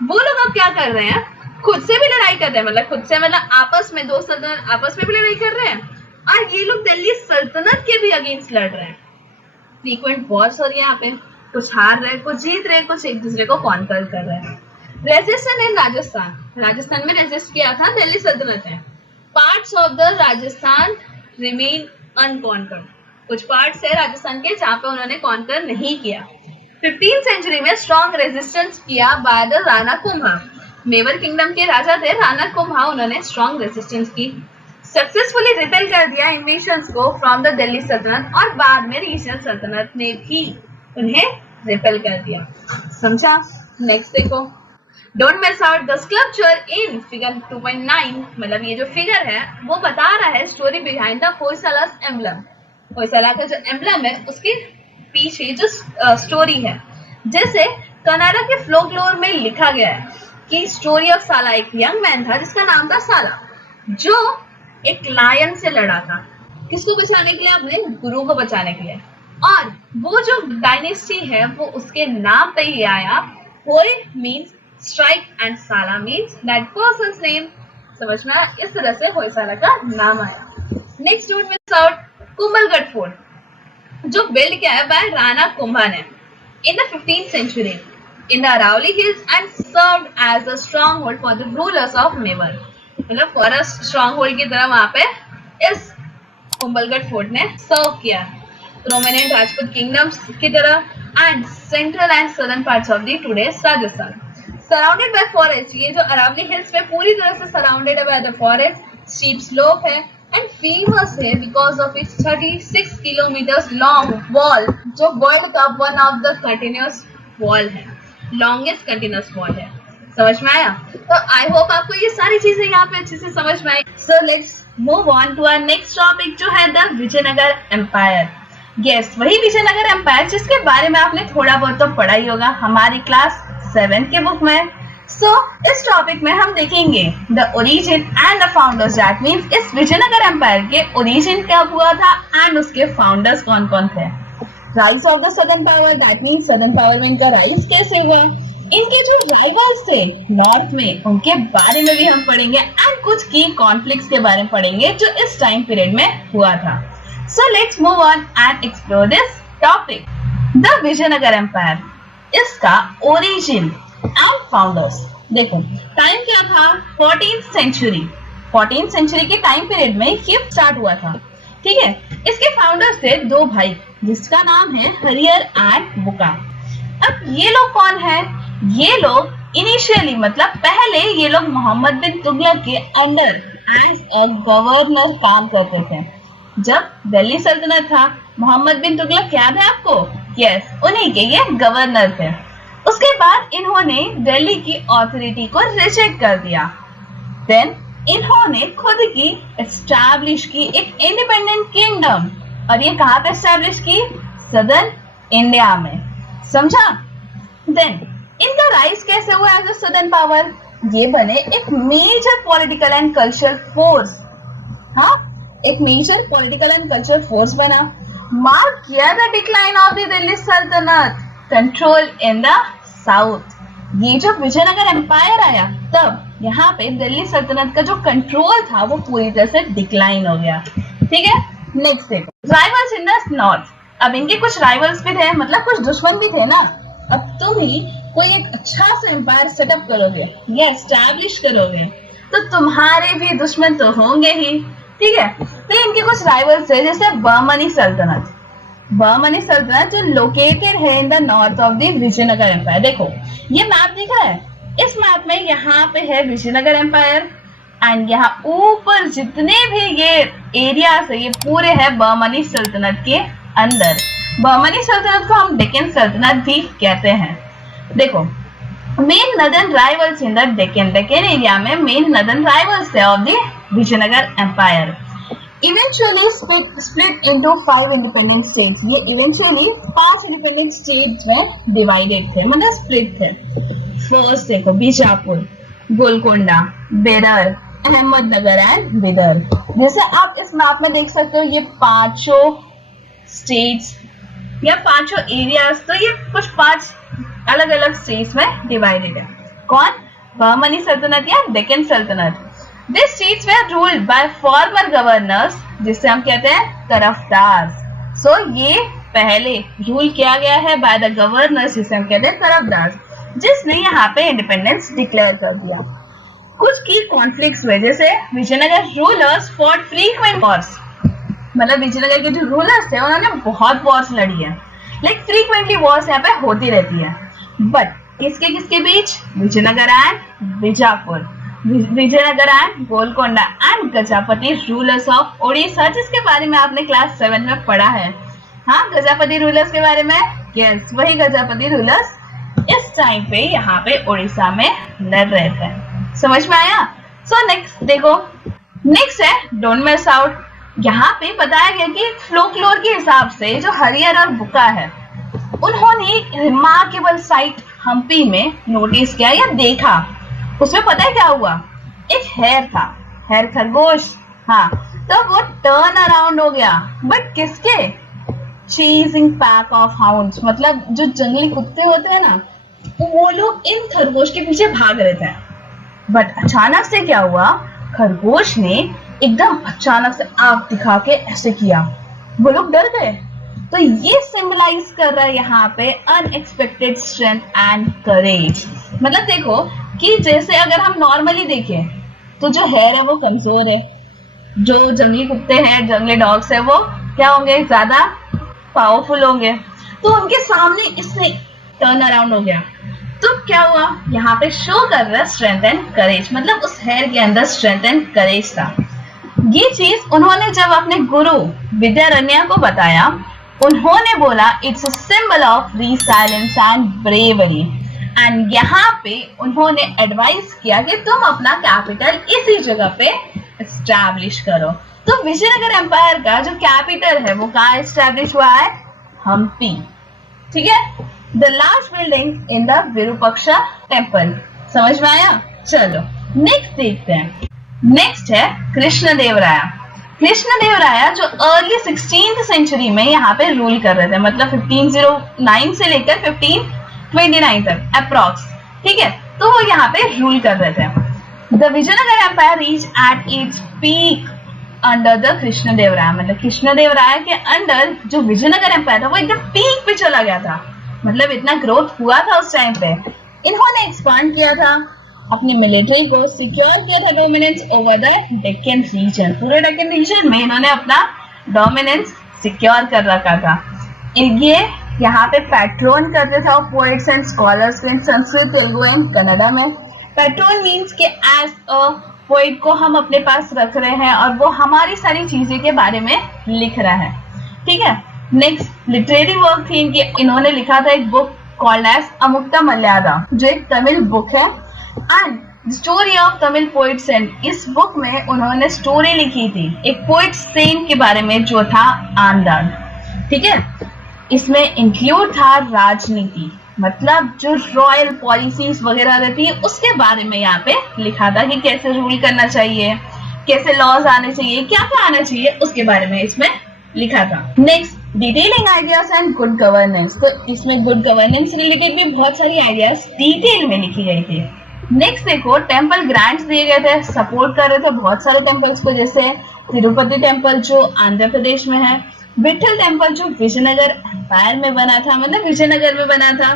वो लोग अब क्या कर रहे हैं, खुद से भी लड़ाई कर रहे हैं, मतलब खुद से मतलब आपस में दो सल्तनत आपस में भी लड़ाई कर रहे हैं, और ये लोग दिल्ली सल्तनत के भी अगेंस्ट लड़ रहे हैं। फ्रीक्वेंट वॉर्स हो रही है यहाँ पे, कुछ हार रहे, कुछ जीत रहे, कुछ एक दूसरे को कॉन्कर कर रहे हैं। रेजिस्टेंस इन राजस्थान, राजस्थान में रेजिस्ट किया था दिल्ली सल्तनत ने। Parts of the Rajasthan remain unconquered, कुछ पार्ट्स है राजस्थान के जहाँ पे उन्होंने कॉन्कर नहीं किया। 15th सेंचुरी में स्ट्रॉन्ग रेजिस्टेंस किया by the Rana Kumbha. Mewar kingdom के राजा थे राणा कुम्भा, उन्होंने स्ट्रॉन्ग रेजिस्टेंस की, सक्सेसफुली रिपेल कर दिया इन्वेशंस को फ्रॉम द दिल्ली सल्तनत, और बाद में रीजनल सल्तनत ने भी उन्हें रिपेल कर दिया। समझा? नेक्स्ट देखो, don't miss out the sculpture in figure 2.9। मतलब ये जो फिगर है वो बता रहा है story behind the Hoysala's emblem. Hoysala का जो एम्बलम है उसके पीछे जो स्टोरी है, जैसे कनाडा के फ्लोकलोर में लिखा गया है कि स्टोरी ऑफ साला, एक यंग मैन था जिसका नाम था साला, जो एक लायन से लड़ा था। किसको बचाने के लिए? अपने गुरु को बचाने के लिए। और वो जो डायनेस्टी है वो उसके नाम पे ही आया। होय मींस स्ट्राइक एंड साला मींस दैट पर्सन्स नेम। समझ में आया? इस तरह से होयसाला का नाम आया। Next don't miss out Kumbhalgarh fort, जो बिल्ड किया है बाय राणा कुंभा ने in the 15th century in the Aravalli Hills and served as a stronghold for the rulers of Mewar। मतलब फॉरेस्ट स्ट्रॉन्गहोल्ड की तरह वहां पे इस कुंभलगढ़ फोर्ट ने सर्व किया प्रोमिनेंट राजपूत किंगडम्स की तरह and central and southern parts of the today's Rajasthan. Surrounded by forest, ये जो अरावली हिल्स पे पूरी तरह से सराउंडेड है by the forest, steep slope है एंड फेमस है because of its 36 kilometre long wall, जो वर्ल्ड का one of the continuous wall है, लॉन्गेस्ट कंटिन्यूअस वॉल है। समझ में आया? तो आई होप आपको ये सारी चीजें यहाँ पे अच्छे से समझ में आई। So let's move on to our next topic, जो है द विजयनगर एम्पायर। यस, वही विजयनगर एम्पायर जिसके बारे में आपने थोड़ा बहुत तो पढ़ा ही होगा हमारी क्लास 7 के बुक में। सो इस टॉपिक में हम देखेंगे the origin and the founders, that means इस विजयनगर एम्पायर के ओरिजिन क्या हुआ था एंड उसके फाउंडर्स कौन कौन थे। Rise of the southern power, that means southern power में इनका राइज कैसे हुआ, इनके जो राइवल्स थे नॉर्थ में उनके बारे में भी हम पढ़ेंगे एंड कुछ की कॉन्फ्लिक्ट्स के बारे में पढ़ेंगे जो इस टाइम पीरियड में हुआ था। So let's move on and explore this topic, the Vijayanagar empire, इसका ओरिजिन एंड फाउंडर्स। देखो टाइम क्या था, 14th सेंचुरी। 14th सेंचुरी के टाइम पीरियड में ये स्टार्ट हुआ था। ठीक है, इसके फाउंडर्स थे दो भाई जिसका नाम है हरियर एंड बुका। अब ये लोग कौन है? ये लोग इनिशियली मतलब पहले ये लोग मोहम्मद बिन तुगलक के अंडर एज अ गवर्नर काम करते थे। जब दिल्ली सल्तनत था, मोहम्मद बिन तुगलक याद है आपको? यस, उन्हीं के ये गवर्नर थे। उसके बाद इन्होंने दिल्ली की अथॉरिटी को रिजेक्ट कर दिया। देन इन्होंने खुद की एस्टैब्लिश की एक इंडिपेंडेंट किंगडम, और ये कहां पे एस्टैब्लिश की? सदर्न इंडिया में। समझा? देन इनका राइज कैसे हुआ एज अ सदर्न पावर? ये बने एक major political and cultural force. हाँ, एक major political and cultural force बना। मार्क किया the decline of the Delhi सल्तनत, कंट्रोल इन द साउथ। ये जब विजयनगर एम्पायर आया तब यहाँ पे दिल्ली सल्तनत का जो कंट्रोल था वो पूरी तरह से डिक्लाइन हो गया। ठीक है, नेक्स्ट देखो, राइवल्स इन द नॉर्थ। अब इनके कुछ राइवल्स भी थे, मतलब कुछ दुश्मन भी थे ना। अब तुम ही कोई एक अच्छा सा एम्पायर सेटअप करोगे या एस्टैब्लिश करोगे तो तुम्हारे भी दुश्मन तो होंगे ही। ठीक है, तो इनके कुछ राइवल्स थे, जैसे बहमनी सल्तनत। बहमनी सल्तनत जो लोकेटेड है in the north of the Vijayanagar empire. देखो ये मैप दिख रहा है, इस मैप में यहाँ पे है विजयनगर एम्पायर एंड यहाँ ऊपर जितने भी ये एरियाज है ये पूरे है बहमनी सल्तनत के अंदर। बहमनी सल्तनत को हम डेक्कन सल्तनत भी कहते हैं। देखो, main northern rivals in the Deccan area में मेन नदर्न राइवल्स थे of the Vijayanagar empire. Eventually split into 5 independent states. ये इवेंचुअली 5 इंडिपेंडेंट स्टेट्स में डिवाइडेड थे, मतलब स्प्लिट थे। फर्स्ट देखो, बीजापुर, गोलकोंडा, बेरर, अहमदनगर एंड बिदर। जैसे आप इस मैप में देख सकते हो ये पांचों स्टेट्स या पांचों एरियाज, तो ये कुछ 5 अलग अलग स्टेट्स में डिवाइडेड है। कौन? बहमनी सल्तनत या डेक्कन सल्तनत। These states were ruled by former governors, जिसे हम कहते हैं तरफदार। So ये पहले रूल किया गया है बाय द गवर्नर्स, जिसे हम कहते हैं तरफदार, जिसने यहाँ पे इंडिपेंडेंस डिक्लेयर कर दिया। कुछ की कॉन्फ्लिक्ट्स हुए, जैसे Vijayanagara rulers fought frequent wars. मतलब विजयनगर के जो रूलर्स थे उन्होंने बहुत वॉर्स लड़ी है, लाइक फ्रीक्वेंटली वॉर्स यहाँ पे होती रहती है। बट किसके बीच? Vijayanagar and Bijapur, Vijayanagar and Golconda and Gajapati rulers of Odisha, जिसके बारे में आपने क्लास 7 में पढ़ा है। हाँ, गजपति रूलर्स के बारे में। यस, वही गजपति रूलर्स इस टाइम पे यहाँ पे ओडिशा में लड़ रहे थे। समझ में आया? सो नेक्स्ट देखो, नेक्स्ट है डोंट मिस आउट। यहाँ पे बताया गया कि फ्लोकलोर के हिसाब से जो हरियर और बुका है उन्होंने एक रिमार्केबल साइट हम्पी में नोटिस किया या देखा। उसमें पता है क्या हुआ? एक हेयर था, हेयर खरगोश। हाँ, तो वो टर्न अराउंड हो गया, बट किसके? चेजिंग पैक ऑफ हाउंड्स, मतलब जो जंगली कुत्ते होते हैं ना, वो लोग इन खरगोश के पीछे भाग रहे थे। बट अचानक से क्या हुआ? खरगोश ने एकदम अचानक से आंख दिखा के ऐसे किया, वो लोग डर गए। तो ये सिंबलाइज कर रहा है यहाँ पे अनएक्सपेक्टेड स्ट्रेंथ एंड करेज। मतलब देखो कि जैसे अगर हम नॉर्मली देखें तो जो हेयर है वो कमजोर है, जो जंगली कुत्ते हैं, जंगली डॉग्स है, वो क्या होंगे? ज्यादा पावरफुल होंगे। तो उनके सामने इसने टर्न अराउंड हो गया, तो क्या हुआ? यहाँ पे शो कर रहा है स्ट्रेंथ एंड करेज, मतलब उस हेयर के अंदर स्ट्रेंथ एंड करेज था। ये चीज उन्होंने जब अपने गुरु विद्यारण्य को बताया, उन्होंने बोला it's a symbol of resilience and bravery. And यहाँ पे उन्होंने एडवाइस किया कि तुम अपना कैपिटल इसी जगह पे एस्टैब्लिश करो। तो विजयनगर एम्पायर का जो कैपिटल है वो कहाँ एस्टैब्लिश हुआ है? हम्पी। ठीक है, the large building in the Virupaksha temple. समझ में आया? चलो नेक्स्ट देखते हैं। नेक्स्ट है कृष्णदेवराया। कृष्णदेवराया जो अर्ली 16th सेंचुरी में यहाँ पे रूल कर रहे थे, मतलब 1509 से लेकर 1529 तक अप्रॉक्स। ठीक है, तो वो यहाँ पे रूल कर रहे थे। The Vijayanagar empire reach at its peak under the Krishnadevaraya. मतलब कृष्णदेवराया के अंडर जो विजयनगर एम्पायर था वो एकदम पीक पे चला गया था, मतलब इतना ग्रोथ हुआ था उस टाइम पे। इन्होंने एक्सपांड किया था अपनी मिलिट्री को सिक्योर किया था dominance over the Deccan region. पूरे डेक्कन रीजन में इन्होंने अपना डोमिनेंस सिक्योर कर रखा था। ये यहाँ पे पैट्रोन करते थे पोएट्स एंड स्कॉलर्स को इन संस्कृत, तेलुगु एंड कन्नड़ा में। पैट्रोन मीन्स के एज अ पोएट को हम अपने पास रख रहे हैं और वो हमारी सारी चीजें के बारे में लिख रहा है, ठीक है। नेक्स्ट लिटरेरी वर्क थी इनकी, इन्होंने लिखा था एक बुक कॉल्ड एज अमुक्ता मल्यादा, जो एक तमिल बुक है, and story of Tamil poets and. इस बुक में उन्होंने स्टोरी लिखी थी एक पोइट सेन के बारे में जो था आंदान, ठीक है। इसमें इंक्लूड था राजनीति, मतलब जो रॉयल पॉलिसीज वगैरह रहती है उसके बारे में यहाँ पे लिखा था कि कैसे रूल करना चाहिए, कैसे लॉज आने चाहिए, क्या क्या आना चाहिए, उसके बारे में इसमें लिखा था। Next detailing ideas and good governance, तो इसमें गुड गवर्नेंस रिलेटेड भी बहुत सारी आइडियाज डिटेल में लिखी गई थी। नेक्स्ट देखो टेम्पल ग्रांट्स दिए गए थे, सपोर्ट कर रहे थे बहुत सारे टेम्पल्स को, जैसे तिरुपति टेम्पल जो आंध्र प्रदेश में है, विठल टेम्पल जो विजयनगर एम्पायर में बना था, मतलब विजयनगर में बना था।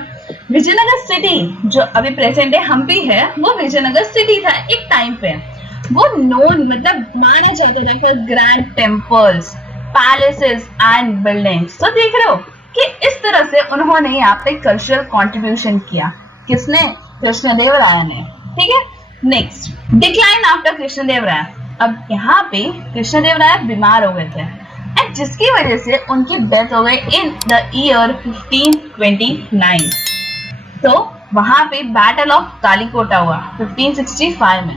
विजयनगर सिटी जो अभी प्रेजेंट है हम्पी है, वो विजयनगर सिटी था एक टाइम पे। वो नोन मतलब माना जाता था कि grand temples, palaces and buildings. तो देख रहे हो कि इस तरह से उन्होंने यहाँ पे कल्चरल कंट्रीब्यूशन किया। किसने? कृष्णदेवराय ने, ठीक है। Next decline after Krishnadevaraya. अब यहाँ पे कृष्णदेवराय बीमार हो गए थे एंड जिसकी वजह से उनकी डेथ हो गई इन द ईयर 1529। तो वहां पे बैटल ऑफ कालीकोटा हुआ 1565 में,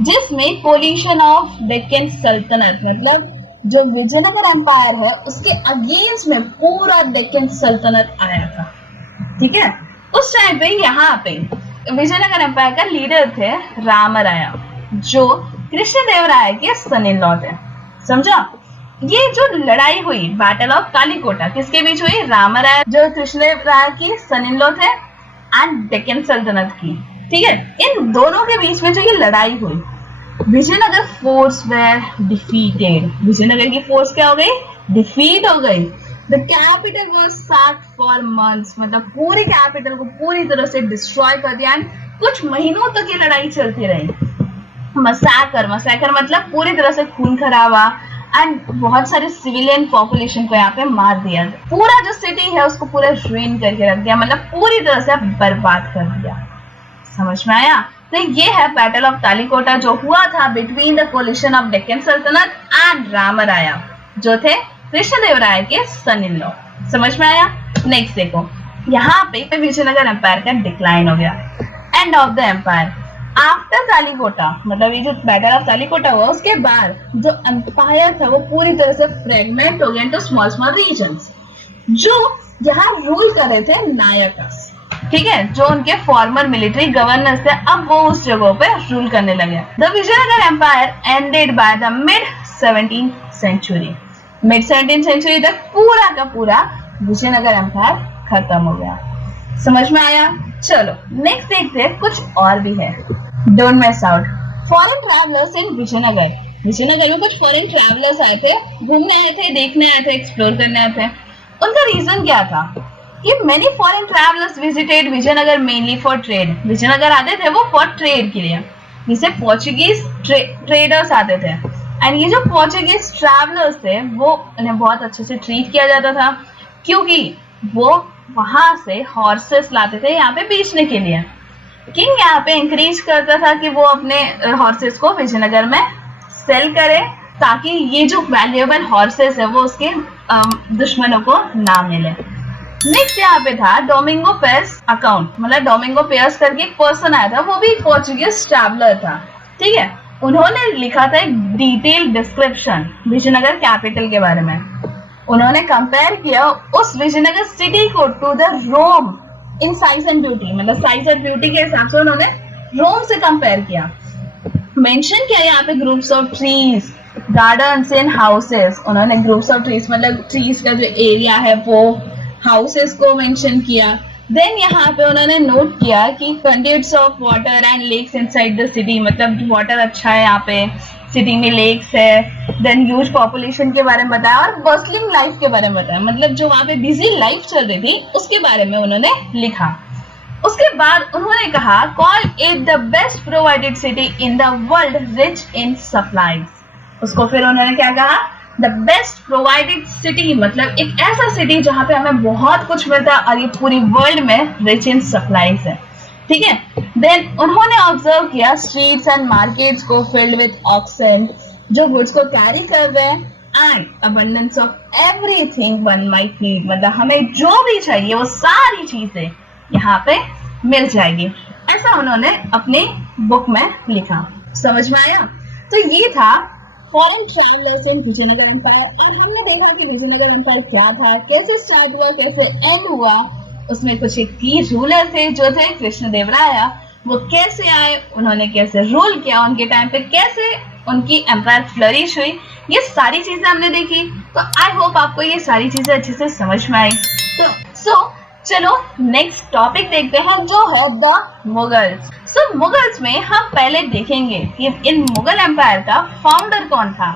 जिसमें कोलिशन ऑफ डेक्कन सल्तनत, मतलब जो विजयनगर एम्पायर है उसके अगेंस्ट में पूरा डेक्कन सल्तनत आया था, ठीक है। उस टाइम पे यहाँ पे विजयनगर एम्पायर का लीडर थे रामराया, जो कृष्णदेवराय के सन इन लॉ थे, समझा। ये जो लड़ाई हुई बैटल ऑफ कालीकोटा किसके बीच हुई? रामराय जो कृष्णदेवराय की सन इन लॉ थे एंड डेक्कन सल्तनत की, ठीक है। इन दोनों के बीच में जो ये लड़ाई हुई, Vijayanagara force were defeated. Vijayanagara की फोर्स क्या हो गई? डिफीट हो गई। The capital was sacked for months, मतलब पूरे कैपिटल को पूरी तरह से डिस्ट्रॉय कर दिया एंड कुछ महीनों तक ये लड़ाई चलती रही। मसैकर मतलब पूरी तरह से खून खराबा एंड बहुत सारे सिविलियन पॉपुलेशन को यहाँ पे मार दिया। पूरा जो सिटी है उसको पूरा रुइन करके रख दिया, मतलब पूरी तरह से बर्बाद कर दिया। समझ में आया? तो ये है बैटल ऑफ कालीकोटा जो हुआ था between the collision of Deccan सल्तनत एंड रामराया, जो थे कृष्णदेवराय के सन इन लॉ। समझ में आया? नेक्स्ट देखो, यहाँ पे विजयनगर एम्पायर का डिक्लाइन हो गया, end of the empire after Kalikota, मतलब ये जो बैटल ऑफ कालीकोटा हुआ उसके बाद जो एम्पायर था वो पूरी तरह से फ्रेगमेंट हो गया इनटू स्मॉल स्मॉल रीजन्स। जो यहाँ रूल कर रहे थे नायकस, ठीक है, जो उनके फॉर्मर मिलिट्री गवर्नर थे, अब वो उस जगह पे रूल करने लगे। The Vijayanagar empire ended by the mid 17th century. Mid 17th century तक पूरा का पूरा विजयनगर एम्पायर खत्म हो गया। समझ में आया? चलो नेक्स्ट देखते हैं, कुछ और भी है। Don't miss out foreign travellers in Vijayanagar. Vijayanagar में कुछ फॉरेन ट्रैवलर्स आए थे, घूमने आए थे, देखने आए थे, एक्सप्लोर करने आए थे। उनका रीजन क्या था कि many foreign travellers visited Vijayanagara mainly for trade. Vijayanagara आते थे वो फॉर ट्रेड के लिए, जिसे पोर्चुगीज ट्रेडर्स आते थे। एंड ये जो पोर्चुगीज ट्रैवलर्स थे वो उन्हें बहुत अच्छे से ट्रीट किया जाता था, क्योंकि वो वहां से हॉर्सेस लाते थे यहाँ पे बेचने के लिए। किंग यहाँ पे इंकरेज करता था कि वो अपने हॉर्सेस को विजयनगर में सेल करे, ताकि ये जो वैल्यूएबल हॉर्सेस है वो उसके दुश्मनों को ना मिले। नेक्स्ट यहाँ पे था डोमिंगो पेयर्स अकाउंट, मतलब डोमिंगो पेयर्स करके एक पर्सन आया था, वो भी एक पोर्चुगीज ट्रैवलर था, ठीक है। उन्होंने लिखा था एक डिटेल डिस्क्रिप्शन विजयनगर कैपिटल के बारे में। उन्होंने कंपेयर किया उस विजयनगर सिटी को to the Rome in size and beauty, मतलब साइज और ब्यूटी के हिसाब से उन्होंने रोम से कंपेयर किया। मेंशन किया यहाँ पे groups of trees, gardens and houses. उन्होंने ग्रुप्स ऑफ ट्रीज मतलब ट्रीज का जो एरिया है वो, हाउसेस को मेंशन किया। देन यहाँ पे उन्होंने नोट किया कि conduits of water and lakes inside the city, मतलब वाटर अच्छा है यहाँ पे, सिटी में लेक्स है। देन ह्यूज पॉपुलेशन के बारे में बताया और बस्लिंग लाइफ के बारे में बताया, मतलब जो वहाँ पे बिजी लाइफ चल रही थी उसके बारे में उन्होंने लिखा। उसके बाद उन्होंने कहा call it the best provided city in the world rich in supplies. उसको फिर उन्होंने क्या कहा, द बेस्ट प्रोवाइडेड सिटी, मतलब एक ऐसा सिटी जहां पे हमें बहुत कुछ मिलता है और ये पूरी वर्ल्ड में रिच इन सप्लाईज है। ठीक है, देन उन्होंने ऑब्जर्व किया स्ट्रीट्स एंड मार्केट्स को फिल्ड विद ऑक्सन, जो गुड्स को कैरी कर रहे हैं, and abundance of everything one might need, मतलब हमें जो भी चाहिए वो सारी चीजें यहाँ पे मिल जाएगी। ऐसा उन्होंने अपनी बुक में लिखा। समझ में आया? तो ये था foreign travellers in Vijayanagar empire. और हमने देखा कि विजयनगर एम्पायर क्या था, कैसे स्टार्ट हुआ, कैसे एंड हुआ। उसमें कुछ एक की रूलर थे जो थे कृष्णदेवराया, वो कैसे आए, उन्होंने कैसे रूल किया, उनके टाइम पे कैसे उनकी एम्पायर फ्लरिश हुई, ये सारी चीजें हमने देखी। तो आई होप आपको ये सारी चीजें अच्छे से समझ में आई। तो चलो नेक्स्ट टॉपिक देखते हैं जो है द मुगल्स। सो मुगल्स में हम पहले देखेंगे कि इन मुगल एम्पायर का फाउंडर कौन था।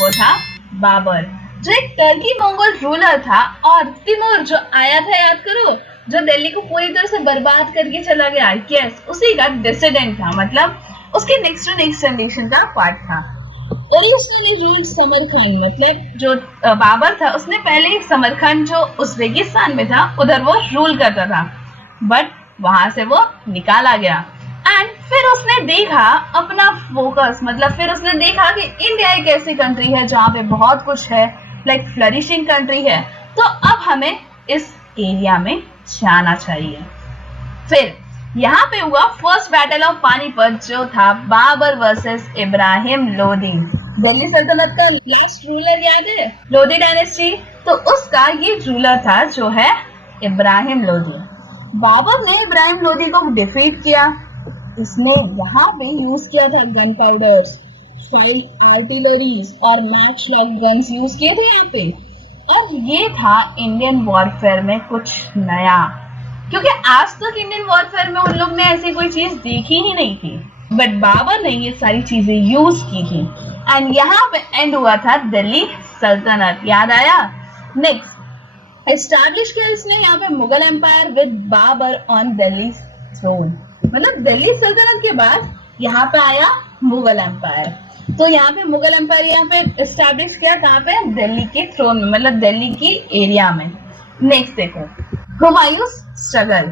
वो था बाबर, जो एक टर्की मंगोल रूलर था। और तिमूर जो आया था, याद करो, जो दिल्ली को पूरी तरह से बर्बाद करके चला गया, यस, उसी का डिसिडेंट था, मतलब उसके नेक्स्ट जनरेशन का पार्ट था। ओरिजिनली रूल्ड समरखंड, मतलब जो बाबर था उसने पहले समरखंड जो उज़्बेकिस्तान में था उधर वो रूल करता था, बट वहां से वो निकाला गया। एंड फिर उसने देखा अपना फोकस, मतलब फिर उसने देखा कि इंडिया एक ऐसी कंट्री है जहाँ पे बहुत कुछ है, लाइक फ्लरिशिंग कंट्री है, तो अब हमें इस एरिया में जाना चाहिए। फिर यहाँ पे हुआ फर्स्ट बैटल ऑफ पानीपत, जो था बाबर वर्सेस इब्राहिम लोदी। दिल्ली सल्तनत का लास्ट रूलर याद है, लोदी डायनेस्टी, तो उसका ये रूलर था जो है इब्राहिम लोदी। बाबर ने इब्राहिम लोदी को डिफीट किया। इसने यहाँ पे यूज किया था गन पाउडर्स, फाइल आर्टिलरीज और मैच लॉक गन्स यूज किए थे यहाँ पे। और ये था इंडियन वॉरफेयर में कुछ नया, क्योंकि आज तक इंडियन वॉरफेयर में उन लोग ने ऐसी कोई चीज देखी ही नहीं थी, बट बाबर ने ये सारी चीजें यूज की थी। एंड यहाँ पे एंड हुआ था दिल्ली सल्तनत, याद आया। नेक्स्ट एस्टैब्लिश किया इसने यहाँ पे Mughal empire with Babur on Delhi throne, मतलब दिल्ली सल्तनत के बाद यहाँ पे आया मुगल एम्पायर। तो यहाँ पे मुगल एम्पायर यहाँ पे एस्टैब्लिश किया कहाँ पे, दिल्ली के थ्रोन में, मतलब दिल्ली की एरिया में। नेक्स्ट देखो हुमायूं स्ट्रगल,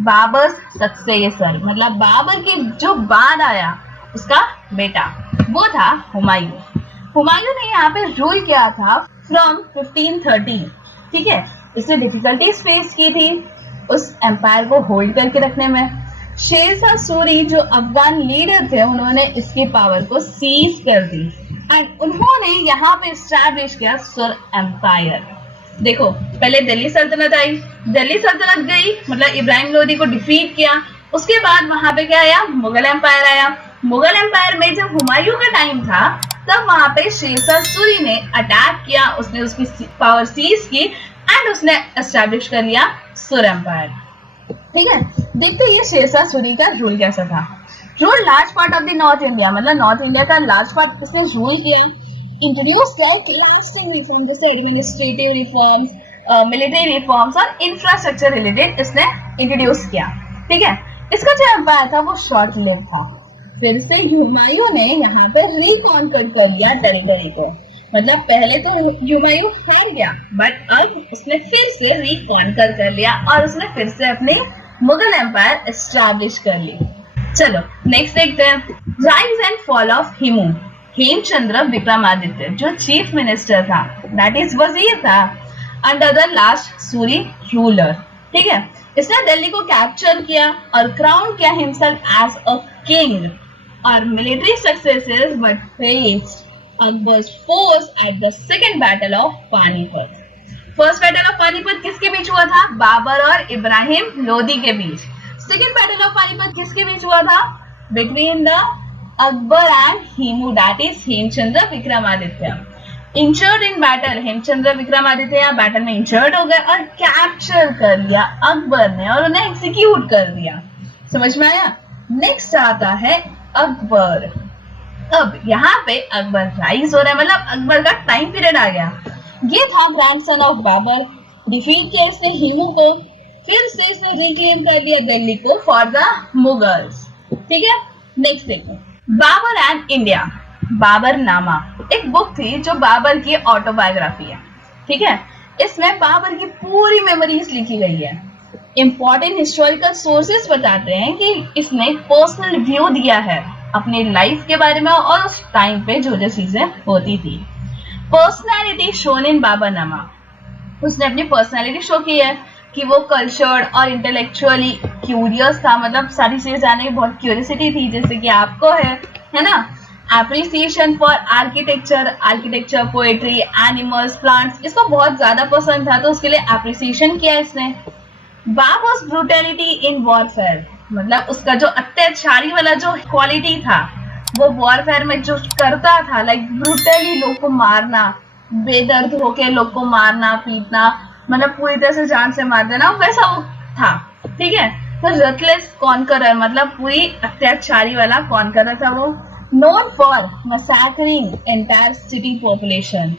बाबर सक्सेसर, मतलब बाबर के जो बाद आया उसका बेटा, वो था हुमायूं। हुमायूं ने यहाँ पे रूल किया था फ्रॉम 1530। ठीक है, इसने डिफिकल्टीज फेस की थी उस एम्पायर को होल्ड करके रखने में। शेरशाह सूरी जो अफगान लीडर थे, उन्होंने इसकी पावर को सीज कर दी एंड उन्होंने यहाँ पे एस्टैब्लिश किया सुर एम्पायर। देखो पहले दिल्ली सल्तनत आई, दिल्ली सल्तनत गई, मतलब इब्राहिम लोदी को डिफीट किया। उसके बाद वहां पे क्या आया, मुगल एम्पायर आया। मुगल एम्पायर में जब हुमायूं का टाइम था तब वहां पे शेरशाह सूरी ने अटैक किया, उसने उसकी पावर सीज की एंड उसने एस्टैब्लिश कर लिया सुर एम्पायर। ठीक है, देखते ये शेरशाह सूरी का रूल कैसा था। Rule large part of the north India, मतलब नॉर्थ इंडिया का लार्ज पार्ट उसने रूल किया। इंट्रोड्यूस lasting रिफॉर्म, जैसे एडमिनिस्ट्रेटिव रिफॉर्म्स, मिलिट्री रिफॉर्म्स और इंफ्रास्ट्रक्चर रिलेटेड इसने इंट्रोड्यूस किया। ठीक है, इसका जो एम्पायर था वो शॉर्ट लिव था। फिर से हुमायूं ने यहाँ पे रिकॉन्कर कर लिया टेरिटरी को, मतलब पहले तो हुमायूं हार गया, बट अब उसने फिर से रिकॉन्कर कर लिया और उसने फिर से अपने मुगल एम्पायर एस्टैब्लिश कर ली। चलो नेक्स्ट देखते हैं, rise and fall of Hemchandra Vikramaditya, जो चीफ मिनिस्टर था, दैट इज वजीर था under the last Suri ruler. ठीक है, इसने दिल्ली को कैप्चर किया और क्राउन किया हिमसेल्फ एज अ किंग और military successes but faced Akbar's force at the second battle of Panipat. First battle of Panipat किसके बीच हुआ था, बाबर और इब्राहिम लोदी के बीच। सेकंड बैटल ऑफ पानीपत किसके बीच हुआ था, between the Akbar and Hemu, that is Hemchandra Vikramaditya. Injured in battle, Hemchandra Vikramaditya यहाँ बैटल में इंजर्ड हो गए और कैप्चर कर लिया अकबर ने और उन्हें एग्जीक्यूट कर दिया। समझ में आया। नेक्स्ट आता है अकबर। अब यहाँ पे अकबर राइज हो रहा है, मतलब अकबर का टाइम पीरियड आ गया। ये था ग्रैंडसन ऑफ बाबर, डिफीट किया इसने हेमू को। फिर से इसने रिक्लेम कर लिया दिल्ली को फॉर द मुगल्स। ठीक है, नेक्स्ट देखो, बाबर एंड इंडिया, बाबरनामा एक बुक थी जो बाबर की ऑटोबायोग्राफी है। ठीक है, इसमें बाबर की पूरी मेमोरीज लिखी गई है। इंपॉर्टेंट हिस्टोरिकल सोर्सेस बताते हैं कि इसने पर्सनल व्यू दिया है अपने लाइफ के बारे में और उस टाइम पे जो जो चीजें होती थी। पर्सनैलिटी शोन इन बाबरनामा, उसने अपनी पर्सनैलिटी शो की है कि वो कल्चर्ड और इंटेलेक्चुअली क्यूरियस था, मतलब सारी चीजें जानने की बहुत क्यूरियोसिटी थी, जैसे कि आपको है ना। Appreciation for architecture, poetry, animals, plants, इसको बहुत ज्यादा पसंद था तो उसके लिए एप्रिसिएशन किया इसने। बाबर्स ब्रूटैलिटी इन वॉरफेयर, मतलब उसका जो अत्याचारी वाला जो क्वालिटी था वो वॉरफेयर में जो करता था, लाइक ब्रूटली लोग को मारना, बेदर्द होके लोग को मारना पीटना, मतलब पूरी तरह से जान से मार देना, वैसा वो था। ठीक है, तो रथलेस कॉन्करर, मतलब पूरी अत्याचारी वाला कॉन्करर था वो। Known for massacring entire city population,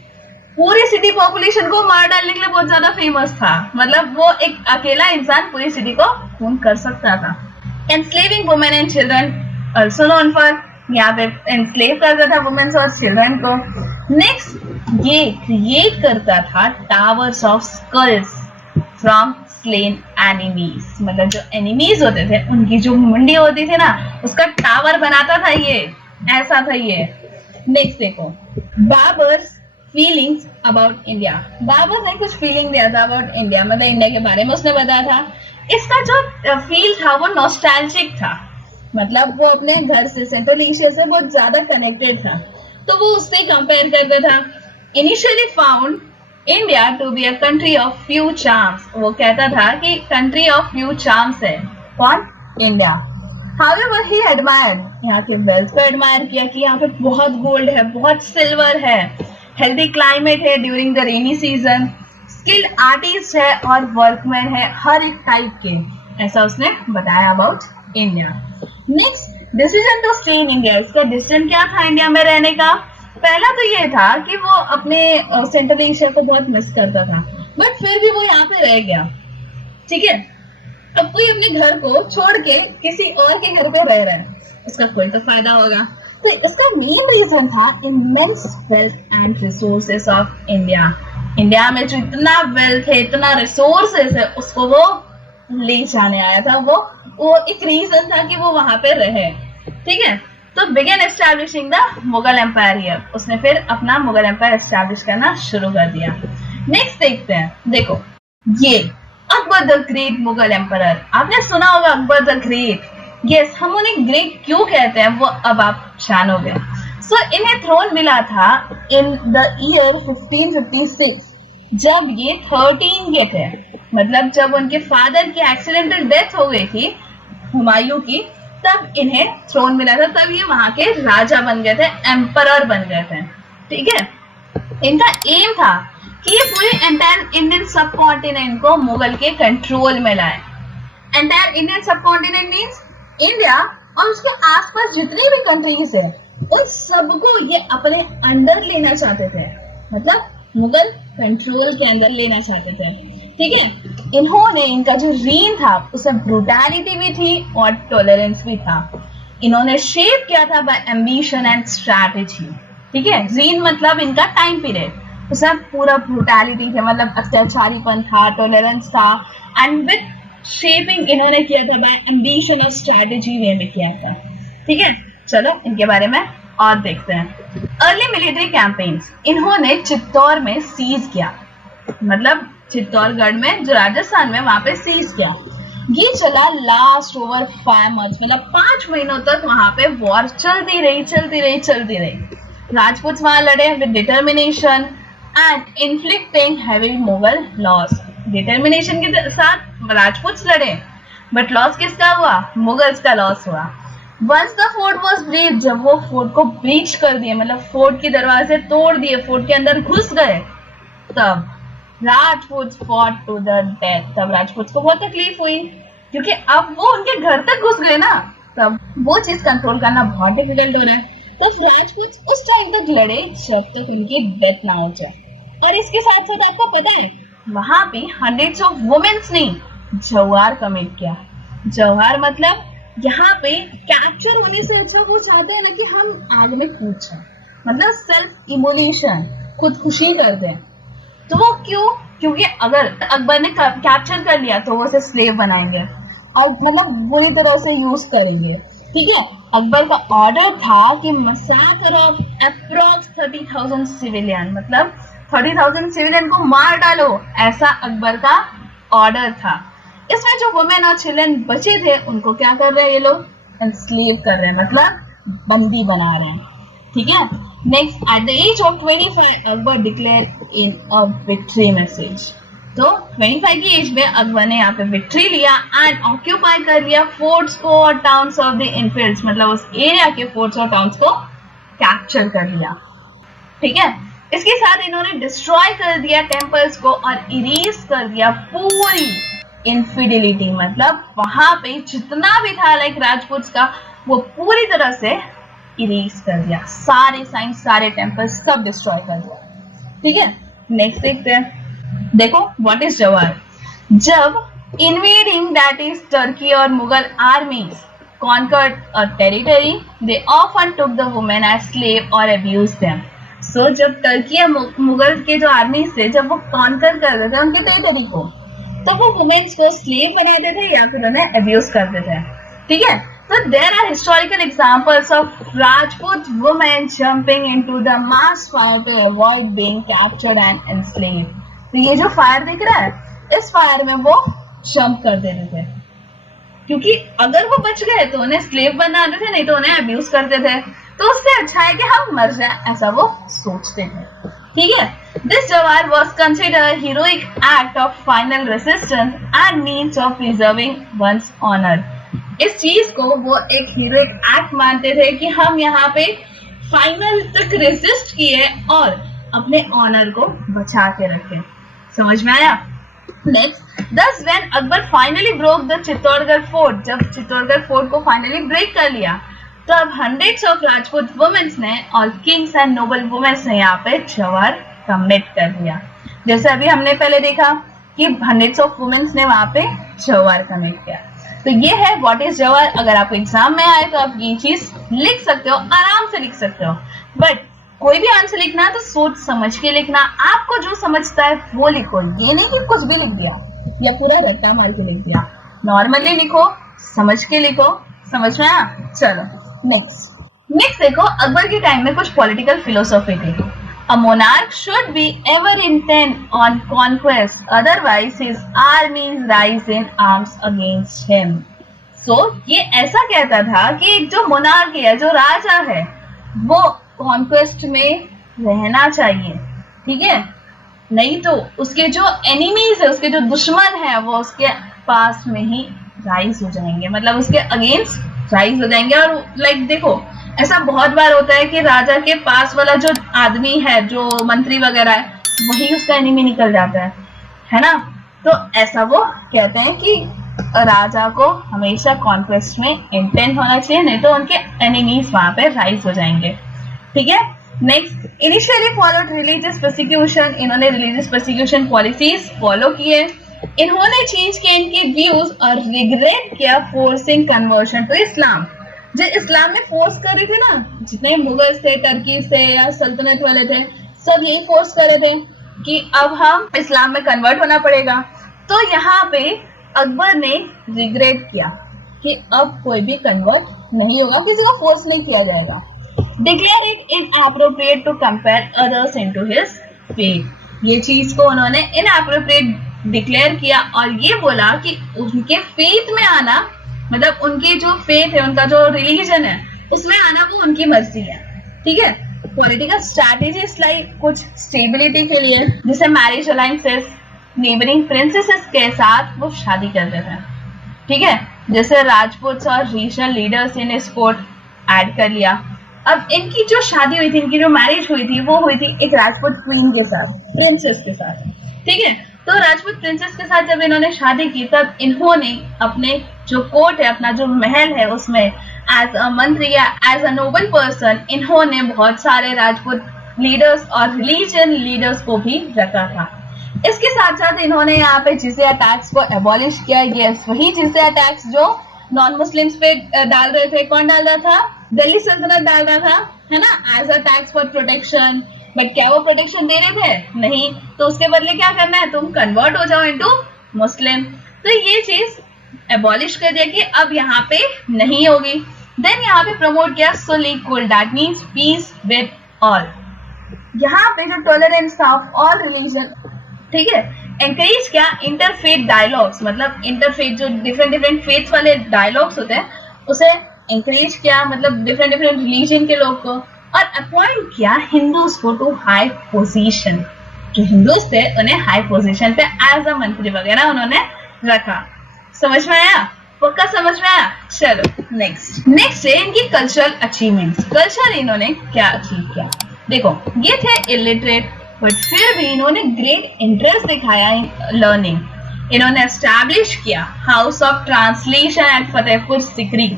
पूरी सिटी पॉपुलेशन को मार डालने के लिए बहुत ज्यादा फेमस था, मतलब वो एक अकेला इंसान पूरी सिटी को खून कर सकता था। Enslaving women and children, also known for, यहाँ पे एनस्लेव करता था वुमेन्स और चिल्ड्रन को। नेक्स्ट, ये क्रिएट करता था towers of skulls from slain enemies, मतलब जो एनिमीज होते थे उनकी जो मुंडी होती थी ना, उसका टावर बनाता था ये, ऐसा था ये। नेक्स्ट देखो, Babur's feelings about India, Babur ने कुछ फीलिंग दिया था अबाउट इंडिया, मतलब इंडिया के बारे में उसने बताया था। इसका जो फील था वो नॉस्टैल्जिक था, मतलब वो अपने घर से, सेंट्रल एशिया से बहुत ज्यादा कनेक्टेड था, तो वो उससे कंपेयर करता था। Initially found India to be a country of few charms, वो कहता था कि कंट्री ऑफ फ्यू चार्म्स है कौन, इंडिया। हाउएवर ही एडमायर्ड, यहाँ के वेल्थ को एडमायर किया कि यहाँ पे बहुत गोल्ड है, बहुत सिल्वर है, हेल्दी क्लाइमेट है during the rainy season, skilled artist है और वर्कमैन है हर एक टाइप के, ऐसा उसने बताया about India. Next, decision to stay in India, इसका डिसीजन क्या था इंडिया में रहने का। पहला तो ये था कि वो अपने सेंट्रल एशिया को बहुत मिस करता था, बट फिर भी वो यहाँ पे रह गया। ठीक है, अब कोई अपने घर को छोड़ के किसी और के घर पे रह रहा है, उसका कोई तो फायदा होगा, तो इसका मेन रीजन था immense wealth and resources of India. India में जो इतना वेल्थ है, इतना रिसोर्सेस है, उसको वो ले जाने आया था, वो एक रीजन था कि वो वहां पे रहे। ठीक है, तो began establishing the Mughal empire here, उसने फिर अपना मुगल एम्पायर एस्टैब्लिश करना शुरू कर दिया। नेक्स्ट देखते हैं, देखो ये Akbar the great Mughal empire, आपने सुना होगा अकबर द ग्रेट। यस, हम उन्हें ग्रेट क्यों कहते हैं वो अब आप जानोगे। सो इन्हें थ्रोन मिला था इन द ईयर 1556, जब ये 13 के थे, मतलब जब उनके फादर की एक्सीडेंटल डेथ हो गई थी हुमायूं की, तब इन्हें थ्रोन मिला था, तब ये वहां के राजा बन गए थे, एम्परर बन गए थे। ठीक है, इनका एम था कि ये पूरे एंटायर इंडियन सब कॉन्टिनेंट को मुगल के कंट्रोल में लाए। एंटायर इंडियन सब कॉन्टिनेंट मीन्स इंडिया और उसके आसपास जितनी भी कंट्रीज है उन सबको ये अपने अंडर लेना चाहते थे, मतलब मुगल कंट्रोल के अंदर लेना चाहते थे। ठीक है, इन्होंने, इनका जो रीन था उसमें ब्रूटैलिटी भी थी और टॉलरेंस भी था। इन्होंने शेप किया था बाय एम्बिशन एंड स्ट्रैटेजी। ठीक है, रीन मतलब इनका टाइम पीरियड, उसमें पूरा ब्रूटैलिटी थे, मतलब अत्याचारीपन था, टॉलरेंस था, एंड विद शेपिंग इन्होंने किया था बाय एम्बिशन और स्ट्रैटेजी वे में किया था। ठीक है, चलो इनके बारे में और देखते हैं। अर्ली मिलिट्री कैंपेन्स, इन्होंने चित्तौड़ में सीज किया, मतलब चित्तौड़गढ़ में जो राजस्थान में, वहां पे सीज किया। ये चला लास्ट ओवर 5 months, मतलब 5 महीनों तक वहां पे वॉर चलती रही। राजपूत वहां लड़े with determination and inflicting heavy Mughal loss. Determination के साथ राजपूत लड़े, बट लॉस किसका हुआ, मुगल्स का लॉस हुआ। Once the fort was breach, जब वो फोर्ट को ब्रीच कर दिए, मतलब फोर्ट के दरवाजे तोड़ दिए, फोर्ट के अंदर घुस गए, तब Rajput fought to the death. तब राजपूत को बहुत तकलीफ हुई, क्योंकि अब वो उनके घर तक घुस गए ना, तब वो चीज कंट्रोल करना बहुत डिफिकल्ट हो रहा है। तो राजपूत उस टाइम तक लड़े जब तक उनकी डेथ ना हो जाए। और इसके साथ साथ आपको पता है वहां पे हंड्रेड्स ऑफ वुमेन्स नहीं, जवार कमिट किया। जवार मतलब यहाँ पे कैप्चर होने से अच्छा वो चाहते हैं ना कि हम आग में कूद जाए, मतलब सेल्फ इमोलेशन, खुदकुशी कर दें। तो वो क्यों? क्योंकि अगर अकबर ने कैप्चर कर लिया तो वो उसे स्लेव बनाएंगे और मतलब बुरी तरह से यूज करेंगे। ठीक है, अकबर का ऑर्डर था कि मसाकर ऑफ अप्रॉक्स 30,000 सिविलियन, मतलब 30,000 सिविलियन को मार डालो, ऐसा अकबर का ऑर्डर था। इसमें जो वुमेन और चिल्ड्रन बचे थे उनको क्या कर रहे हैं ये लोग? एनस्लेव कर रहे हैं, मतलब बंदी बना रहे हैं। ठीक है, next, at the age of 25 Akbar declare in a victory message. तो 25 की एज में अकबर ने यहाँ पे विक्ट्री लिया एंड ऑक्यूपाई कर लिया फोर्ट्स को और टाउन्स ऑफ द इनफील्ड्स, मतलब उस एरिया के फोर्ट्स और टाउन्स को कैप्चर कर लिया। ठीक है, इसके साथ इन्होंने डिस्ट्रॉय कर दिया टेम्पल्स को और इरेज कर दिया पूरी इनफिडिलिटी, मतलब वहां पे जितना भी था लाइक राजपूत का वो पूरी तरह से इरेज कर दिया, सारे साइंस सारे टेम्पल्स सब डिस्ट्रॉय कर दिया। ठीक है, नेक्स्ट देखते हैं। देखो व्हाट इज जवार। जब इन्वेडिंग दैट इज टर्की और Mughal army conquered a territory, they often took the women as slave or abused them. So जब टर्की या मुगल के जो आर्मी से जब वो कॉन्कर कर रहे थे उनके टेरिटरी को, तो वो वुमेन्स को स्लेव बनाते थे या फिर उन्हें अब्यूज करते थे। ठीक है, तो there are historical examples of Rajput women jumping into the mass fire to avoid being captured and enslaved. तो ये जो फायर दिख रहा है, इस फायर में वो जंप कर देते थे, क्योंकि अगर वो बच गए तो उन्हें स्लेव बनाते थे, नहीं तो उन्हें अब्यूज करते थे। तो उससे अच्छा है कि हम मर जाए, ऐसा वो सोचते थे। ठीक है, this jauhar was considered heroic act of final resistance and means of preserving one's honour. इस चीज को वो एक हीरोइक एक्ट मानते थे कि हम यहाँ पे फाइनल तक रेसिस्ट किए और अपने ऑनर को बचा के रखे। समझ में आया? Next, thus when Akbar finally broke the Chittorgarh fort, जब चित्तौड़गढ़ फोर्ट को फाइनली ब्रेक कर लिया, तब hundreds of राजपूत वुमेन्स ने और किंग्स एंड नोबल वुमेन्स ने यहाँ पे जवार कमिट कर दिया। जैसे अभी हमने पहले देखा कि hundreds of वुमेन्स ने वहां पे जवार कमिट किया। तो ये है व्हाट इज जवार। अगर आपको एग्जाम में आए तो आप ये चीज लिख सकते हो, आराम से लिख सकते हो, बट कोई भी आंसर लिखना है तो सोच समझ के लिखना, आपको जो समझता है वो लिखो, ये नहीं कि कुछ भी लिख दिया या पूरा रट्टा मार के लिख दिया। नॉर्मली लिखो, समझ के लिखो। समझ में आया? चलो नेक्स्ट देखो, अकबर के टाइम में कुछ पॉलिटिकल फिलोसॉफी थी। A monarch should be ever intent on conquest, otherwise his armies rise in arms against him. So ये ऐसा कहता था कि एक जो मोनार्क है, जो राजा है, वो कॉन्क्वेस्ट में रहना चाहिए। ठीक है, नहीं तो उसके जो एनिमीज है, उसके जो दुश्मन है, वो उसके पास में ही राइज हो जाएंगे, मतलब उसके अगेंस्ट राइज हो जाएंगे। और लाइक देखो, ऐसा बहुत बार होता है कि राजा के पास वाला जो आदमी है, जो मंत्री वगैरह है, वही उसका एनिमी निकल जाता है ना। तो ऐसा वो कहते हैं कि राजा को हमेशा कॉन्क्वेस्ट में इंटेंट होना चाहिए, नहीं तो उनके एनिमीज वहां पे राइज हो जाएंगे। ठीक है, next, initially followed religious prosecution. इन्होंने रिलीजियस प्रोसिक्यूशन पॉलिसीज फॉलो किए। इन्होंने चेंज किए इनके व्यूज और रिग्रेट किया फोर्सिंग कन्वर्शन टू इस्लाम। जो इस्लाम में फोर्स कर रहे थे ना, जितने मुगल थे, टर्की से या सल्तनत वाले थे, सब यही फोर्स कर रहे थे कि अब हम इस्लाम में कन्वर्ट होना पड़ेगा। तो यहाँ पे अकबर ने रिग्रेट किया कि अब कोई भी कन्वर्ट नहीं होगा, किसी को फोर्स नहीं किया जाएगा। Declare it inappropriate to compare others into his faith. ये चीज को उन्होंने inappropriate डिक्लेयर किया और ये बोला कि उनके फेथ में आना, मतलब उनकी जो फेथ है, उनका जो रिलीजन है, उसमें आना वो उनकी मर्जी है। ठीक है, पॉलिटिकल स्ट्रैटेजीज लाइक कुछ स्टेबिलिटी के लिए, जैसे मैरिज अलायंसेस नेबरिंग प्रिंसेसेस के साथ वो शादी करते थे। ठीक है, जैसे राजपूत और रीजनल लीडर्स इन इस कोर्ट ऐड कर लिया। अब इनकी जो शादी हुई थी, इनकी जो मैरिज हुई थी, वो हुई थी एक राजपूत क्वीन के साथ, प्रिंसेस के साथ। ठीक है, तो राजपूत प्रिंसेस के साथ जब इन्होंने शादी की, तब इन्होंने अपने जो कोर्ट है, अपना जो महल है, उसमें एज अ मंत्री या एज अ नोबल पर्सन इन्होंने बहुत सारे राजपूत लीडर्स और रिलीजन लीडर्स को भी रखा था। इसके साथ साथ इन्होंने यहाँ पे जिजिया टैक्स को एबॉलिश किया। ये वही जिजिया टैक्स जो नॉन मुस्लिम्स पे डाल रहे थे। कौन डाल रहा था? दिल्ली सल्तनत डाल रहा था, है ना, as a tax for protection. But क्या वो प्रोटेक्शन दे रहे थे? नहीं। तो उसके बदले क्या करना है? तुम कन्वर्ट हो जाओ इनटू मुस्लिम। तो ये चीज एबॉलिश कर दिया कि अब यहाँ पे नहीं होगी। देन यहाँ पे प्रमोट किया सोलिकुल, that means peace with all. यहाँ पे जो टॉलरेंस था ऑफ ऑल रिलीजन, ठीक है, एंकरेज किया इंटरफेथ डायलॉग्स, मतलब इंटरफेथ जो डिफरेंट फेथ्स वाले डायलॉग्स होते हैं उसे एंकरेज किया, मतलब डिफरेंट रिलीजन के लोग को। और अपॉइंट किया हिंदूज को टू हाई पोजीशन। जो हिंदूज थे उन्हें हाई पोजीशन पे एज अ मंत्री वगैरह उन्होंने रखा। समझ में आया? पक्का समझ में आया? चलो नेक्स्ट है इनकी कल्चरल अचीवमेंट्स। कल्चर इन्होंने क्या अचीव किया? देखो, ये थे इलिटरेट, बट फिर भी इन्होंने ग्रेट इंटरेस्ट दिखाया इन लर्निंग। इन्होंने एस्टैब्लिश किया house of translation at Fatehpur Sikri.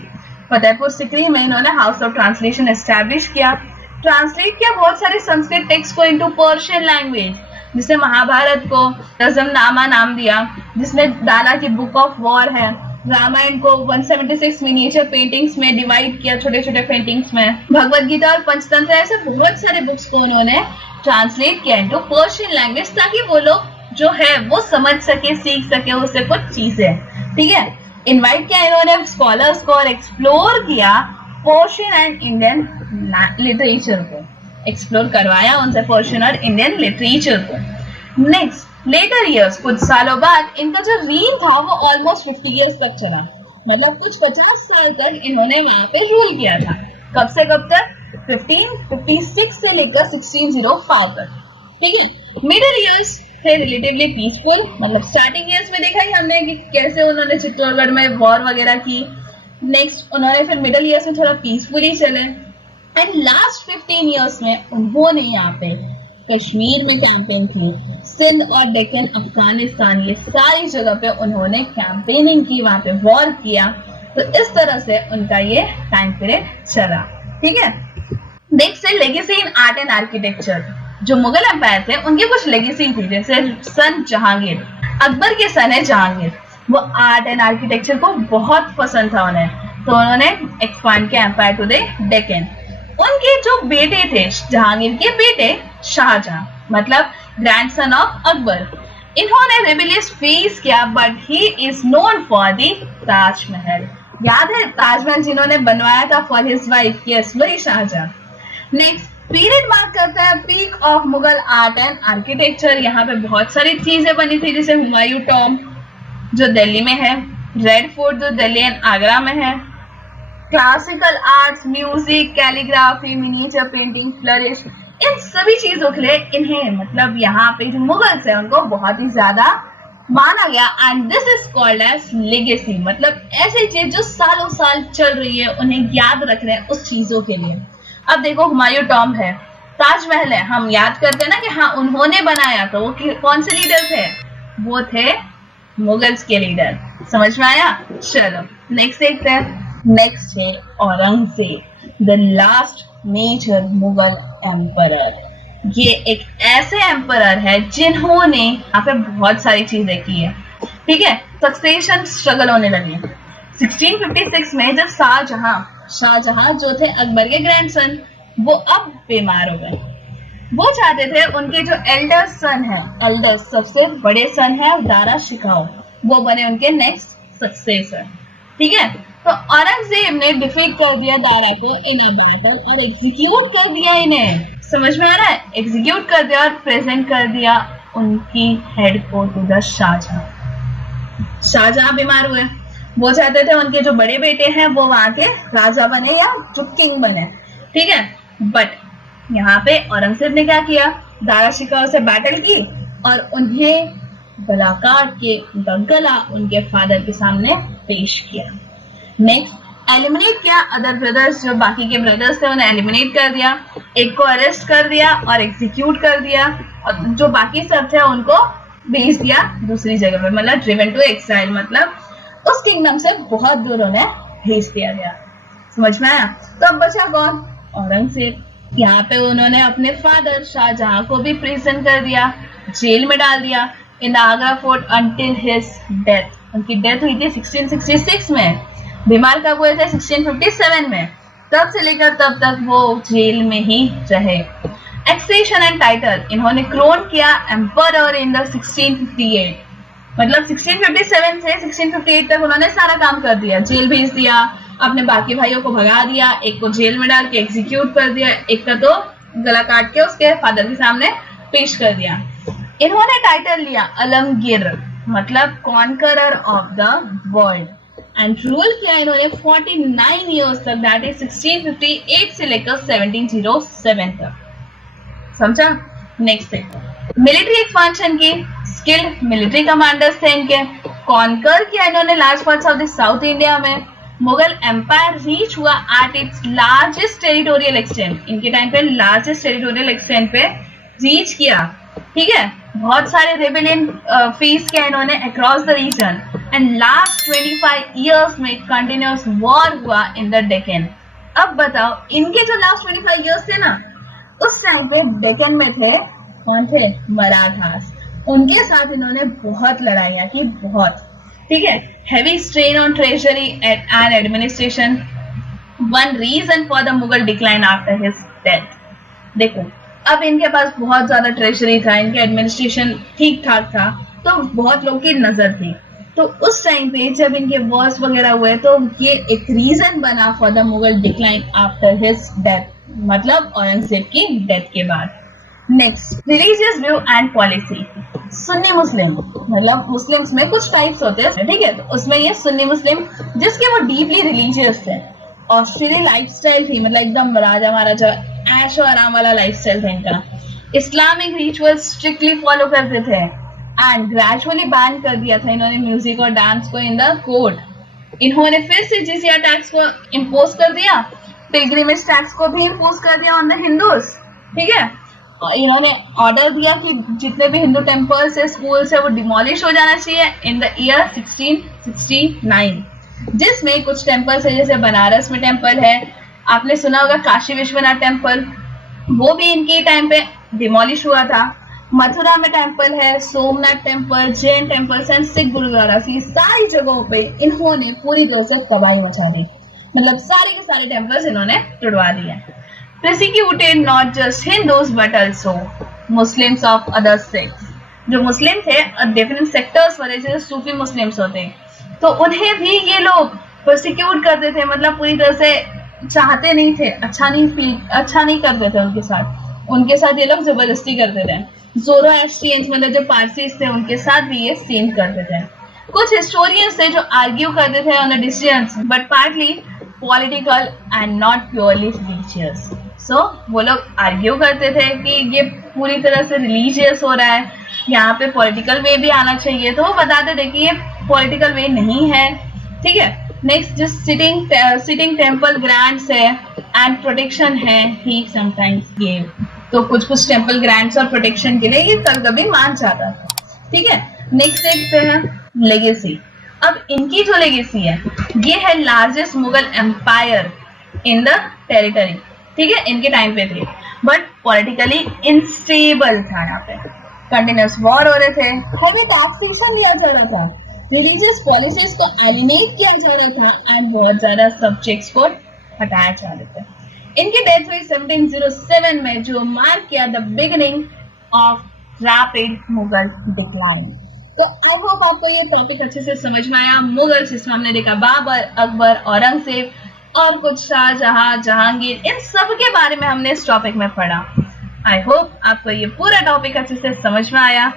Fatehpur Sikri में इन्होंने हाउस ऑफ ट्रांसलेशन एस्टैब्लिश किया। ट्रांसलेट किया बहुत सारे संस्कृत टेक्स्ट को इनटू पर्शियन लैंग्वेज, जिसने महाभारत को रजमनामा नाम दिया, जिसमें दाला की बुक ऑफ वॉर है। रामायण को 176 मिनिएचर पेंटिंग्स में डिवाइड किया, छोटे छोटे पेंटिंग्स में। भगवत गीता और पंचतंत्र, ऐसे बहुत सारे बुक्स को उन्होंने ट्रांसलेट किया इनटू पर्शियन लैंग्वेज, ताकि वो लोग जो है वो समझ सके, सीख सके उससे कुछ चीजें। ठीक है, इनवाइट किया इन्होंने स्कॉलर्स को और एक्सप्लोर किया पर्शियन एंड इंडियन लिटरेचर को, एक्सप्लोर करवाया उनसे पर्शियन और इंडियन लिटरेचर को। नेक्स्ट, लेटर ईयर्स, कुछ सालों बाद इनका जो रीन था वो ऑलमोस्ट 50 इयर्स तक चला, मतलब कुछ 50 साल तक इन्होंने वहां पे रूल किया था। कब से कब तक? 1556 से लेकर 1605 तक। ठीक है, मिडिल ईयर्स थे रिलेटिवली पीसफुल, मतलब स्टार्टिंग ईयर्स में देखा ही हमने कि कैसे उन्होंने चित्तौड़गढ़ में वॉर वगैरह की। नेक्स्ट, उन्होंने फिर मिडिल ईयर्स में थोड़ा पीसफुली चले, एंड लास्ट 15 इयर्स में उन्होंने यहाँ पे कश्मीर में कैंपेन की, सिंध और डेक्कन, अफगानिस्तान, ये सारी जगह पे उन्होंने कैंपेनिंग की, वहां पे वॉर किया। तो इस तरह से उनका ये टाइम पीरियड चला। ठीक है, नेक्स्ट है legacy in art and architecture. जो मुगल एम्पायर थे उनकी कुछ लेगेसी थी, जैसे सन जहांगीर, अकबर के सन है जहांगीर, वो आर्ट एंड आर्किटेक्चर को बहुत पसंद था उन्हें, तो उन्होंने एक्सपांड किया एम्पायर टू द डेक्कन। उनके जो बेटे थे, जहांगीर के बेटे शाहजहां, मतलब ग्रैंडसन ऑफ अकबर, इन्होंने रेबेलियस फेस किया, but he is known for the Taj Mahal. याद है ताजमहल जिन्होंने बनवाया था फॉर हिज वाइफ? यस, वही शाहजहां। नेक्स्ट, पीरियड मार्क करता है peak of Mughal art and architecture. यहाँ पे बहुत सारी चीजें बनी थी, जैसे हुमायूं टॉम्ब जो दिल्ली में है, रेड फोर्ट जो दिल्ली एंड आगरा में है, classical arts, music, calligraphy, miniature painting flourish. इन सभी चीजों के लिए इन्हें, मतलब यहाँ पे जो मुगल्स है उनको बहुत ही ज्यादा माना गया, and this is called as legacy, मतलब ऐसी चीज जो सालों साल चल रही है, उन्हें याद रख रहे हैं उस चीजों के लिए। अब देखो, हुमायूं टॉम्ब है, ताजमहल है, हम याद करते हैं ना कि हाँ उन्होंने बनाया, तो वो कौन से लीडर थे? वो थे मुगल्स के लीडर। समझ में आया? चलो नेक्स्ट देखते हैं। नेक्स्ट है Aurangzeb, the last major Mughal emperor. ये एक ऐसे एम्परर है जिन्होंने यहाँ पे बहुत सारी चीजें की है। ठीक है, सक्सेशन स्ट्रगल होने लगी 1656 में, जब शाहजहां जो थे अकबर के ग्रैंडसन, वो अब बीमार हो गए। वो चाहते थे उनके जो एल्डर सन है, एल्डर सबसे बड़े सन है दारा शिकाओ, वो बने उनके नेक्स्ट सक्सेसर। ठीक है, तो औरंगजेब ने डिफीट कर दिया दारा को इन अ बैटल और एग्जीक्यूट कर दिया इन्हें। समझ में आ रहा है? एग्जीक्यूट कर दिया और प्रेजेंट कर दिया उनकी हेड को टू द शाहजहां। शाहजहां बीमार हुए, वो चाहते थे उनके जो बड़े बेटे हैं वो वहां के राजा बने या जो किंग बने। ठीक है, बट यहाँ पे औरंगजेब ने क्या किया? दारा शिकाओ से बैटल की और उन्हें गला काट के उनका गला उनके फादर के सामने पेश किया। नेक्स्ट, एलिमिनेट किया अदर ब्रदर्स, जो बाकी के ब्रदर्स थे उन्हें एलिमिनेट कर दिया, एक को अरेस्ट कर दिया और एग्जीक्यूट कर दिया, और जो बाकी सब थे उनको भेज दिया दूसरी जगह पे, मतलब ड्रिवन टू एक्साइल, मतलब उस किंगडम से बहुत दूर उन्हें भेज दिया गया। समझ में आया? तो अब बचा कौन? औरंगजेब। यहाँ पे उन्होंने अपने फादर शाहजहां को भी प्रिजन कर दिया, जेल में डाल दिया in the Agra fort until his death. उनकी डेथ हुई थी 1666 में। बीमार कब हुए थे? 1657 में। तब से लेकर तब तक वो जेल में ही रहे। एक्सेशन एंड टाइटल, इन्होंने क्रोन किया एम्परर इन द 1658, मतलब 1657 से 1658 तक उन्होंने सारा काम कर दिया। जेल भेज दिया, अपने बाकी भाइयों को भगा दिया, एक को जेल में डाल के एग्जीक्यूट कर दिया, एक का तो गला काट के उसके फादर के सामने पेश कर दिया। इन्होंने टाइटल लिया आलमगीर, मतलब conqueror of the world, and rule किया इन्होंने 49 ईयर्स तक, दैट इज 1658 से लेकर 1707 तक। समझा? नेक्स्ट है मिलिट्री एक्सपांशन की। स्किल्ड मिलिट्री कमांडर्स थे इनके। कॉन्कर किया इन्होंने large parts of the south India में। मुगल एम्पायर रीच हुआ at its largest territorial extent, इनके टाइम पे लार्जेस्ट टेरिटोरियल एक्सटेंट पे रीच किया। ठीक है, बहुत सारे रेबेलियन फेस किया इन्होंने across the region, and last 25 years में कंटिन्यूअस वॉर हुआ इन द डेक्कन। अब बताओ, इनके जो लास्ट 25 इयर्स थे ना, उस टाइम पे डेक्कन में थे कौन थे? मराठास। उनके साथ इन्होंने बहुत लड़ाइयाँ की, बहुत। ठीक है, heavy strain on treasury and administration, one reason for the Mughal decline after his death। देखो, अब इनके पास बहुत ज्यादा ट्रेजरी था, इनके एडमिनिस्ट्रेशन ठीक ठाक था, तो बहुत लोग की नजर थी। तो उस टाइम पे जब इनके वॉर्स वगैरह हुए तो ये एक रीजन बना for the Mughal decline after his death, मतलब औरंगजेब की डेथ के बाद। Next, religious view and policy. Sunni Muslim, मतलब मुस्लिम्स में कुछ टाइप्स होते हैं, ठीक है, तो उसमें ये सुन्नी मुस्लिम जिसके वो डीपली रिलीजियस थे। ऑस्ट्रेलियन लाइफस्टाइल थी, मतलब एकदम राजा महाराजा ऐश और आराम वाला लाइफस्टाइल था इनका। इस्लामिक रिचुअल स्ट्रिक्टली फॉलो करते थे, एंड ग्रेजुअली बैन कर दिया था इन्होंने म्यूजिक और डांस को इन द कोर्ट। इन्होंने फिर से जिजिया टैक्स को इम्पोज कर दिया, पिलग्रिमेज टैक्स को भी इम्पोज कर दिया ऑन द हिंदूज। ठीक है, इन्होंने ऑर्डर दिया कि जितने भी हिंदू टेम्पल्स है, स्कूल्स है, वो डिमोलिश हो जाना चाहिए इन द ईयर 1669, जिसमें कुछ टेम्पल्स है, जैसे बनारस में टेम्पल है, आपने सुना होगा काशी विश्वनाथ टेम्पल, वो भी इनके टाइम पे डिमोलिश हुआ था। मथुरा में टेम्पल है, Somnath temple, Jain temples and Sikh gurdwara, सारी जगहों पे इन्होंने पूरी तरह से तबाही मचा दी, मतलब सारे के सारे टेम्पल्स इन्होंने तोड़वा दिए। Persecuted not just Hindus but also Muslims of other sects। जो मुस्लिम थे डिफरेंट सेक्टर्स वाले, जैसे सूफी मुस्लिम्स होते, तो उन्हें भी ये लोग प्रोसिक्यूट करते थे, मतलब पूरी तरह से चाहते नहीं थे, अच्छा नहीं करते थे उनके साथ ये लोग जबरदस्ती करते थे। ज़ोरोएस्ट्रियंस, मतलब जो पारसीज थे, उनके साथ भी ये सेम करते थे। कुछ हिस्टोरियंस थे जो आर्ग्यू करते थे on the decisions, but partly political and not purely religious. So वो लोग आर्ग्यू करते थे कि ये पूरी तरह से रिलीजियस हो रहा है, यहाँ पे पॉलिटिकल वे भी आना चाहिए, तो वो बताते थे कि ये पॉलिटिकल वे नहीं है। ठीक है, नेक्स्ट, जो सिटिंग टेम्पल ग्रांट्स है एंड प्रोटेक्शन है, ही समटाइम्स गिव, तो कुछ टेम्पल ग्रांट्स और प्रोटेक्शन के लिए ये कभी मान जाता था। ठीक है, नेक्स्ट देखते हैं लेगेसी। अब इनकी जो लेगेसी है, ये है largest Mughal empire in the territory. ठीक है, इनके टाइम पे थे, बट पॉलिटिकली इनस्टेबल था, यहाँ पे कंटिन्यूअस वॉर हो रहे थे, हेवी टैक्सेशन लिया जा रहा था, रिलीजियस पॉलिसीज को एलिनेट किया जा रहा था, एंड बहुत ज्यादा सब्जेक्ट्स को हटाया जा रहे थे। इनकी डेथ हुई 1707 में, जो मार्क किया the beginning of rapid Mughal decline. तो आई होप आपको ये टॉपिक अच्छे से समझ में आया। मुगल जिसमें हमने देखा बाबर, अकबर, औरंगजेब और कुछ शाहजहां, जहांगीर, इन सब के बारे में हमने इस टॉपिक में पढ़ा। आई होप आपको ये पूरा टॉपिक अच्छे से समझ में आया।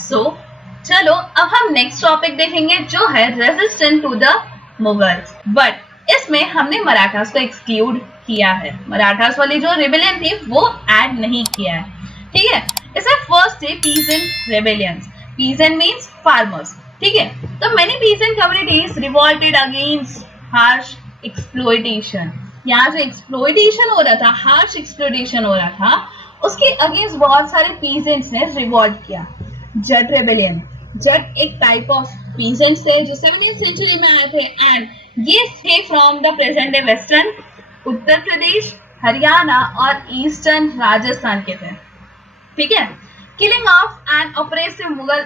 सो चलो अब हम नेक्स्ट टॉपिक देखेंगे, जो है resistance to the Mughals, but इसमें हमने मराठास को एक्सक्लूड किया है। मराठास वाली जो रिबेलियन थी वो ऐड नहीं किया है। ठीक है, इसमें फर्स्ट है peasant rebellions. Peasant means farmers. ठीक है, तो many peasant communities revolted against harsh exploitation. यहाँ जो एक्सप्लॉयटेशन हो रहा था, हार्श एक्सप्लॉयटेशन हो रहा था, उसके अगेंस्ट बहुत सारे पीजेंट्स ने रिवोल्ट किया। जट रेबेलियन, जट एक टाइप ऑफ पीजेंट्स थे जो 17th सेंचुरी में आए थे, एंड ये थे from the present day western Uttar Pradesh, Haryana और ईस्टर्न राजस्थान के थे। ठीक है, killing of an oppressive Mughal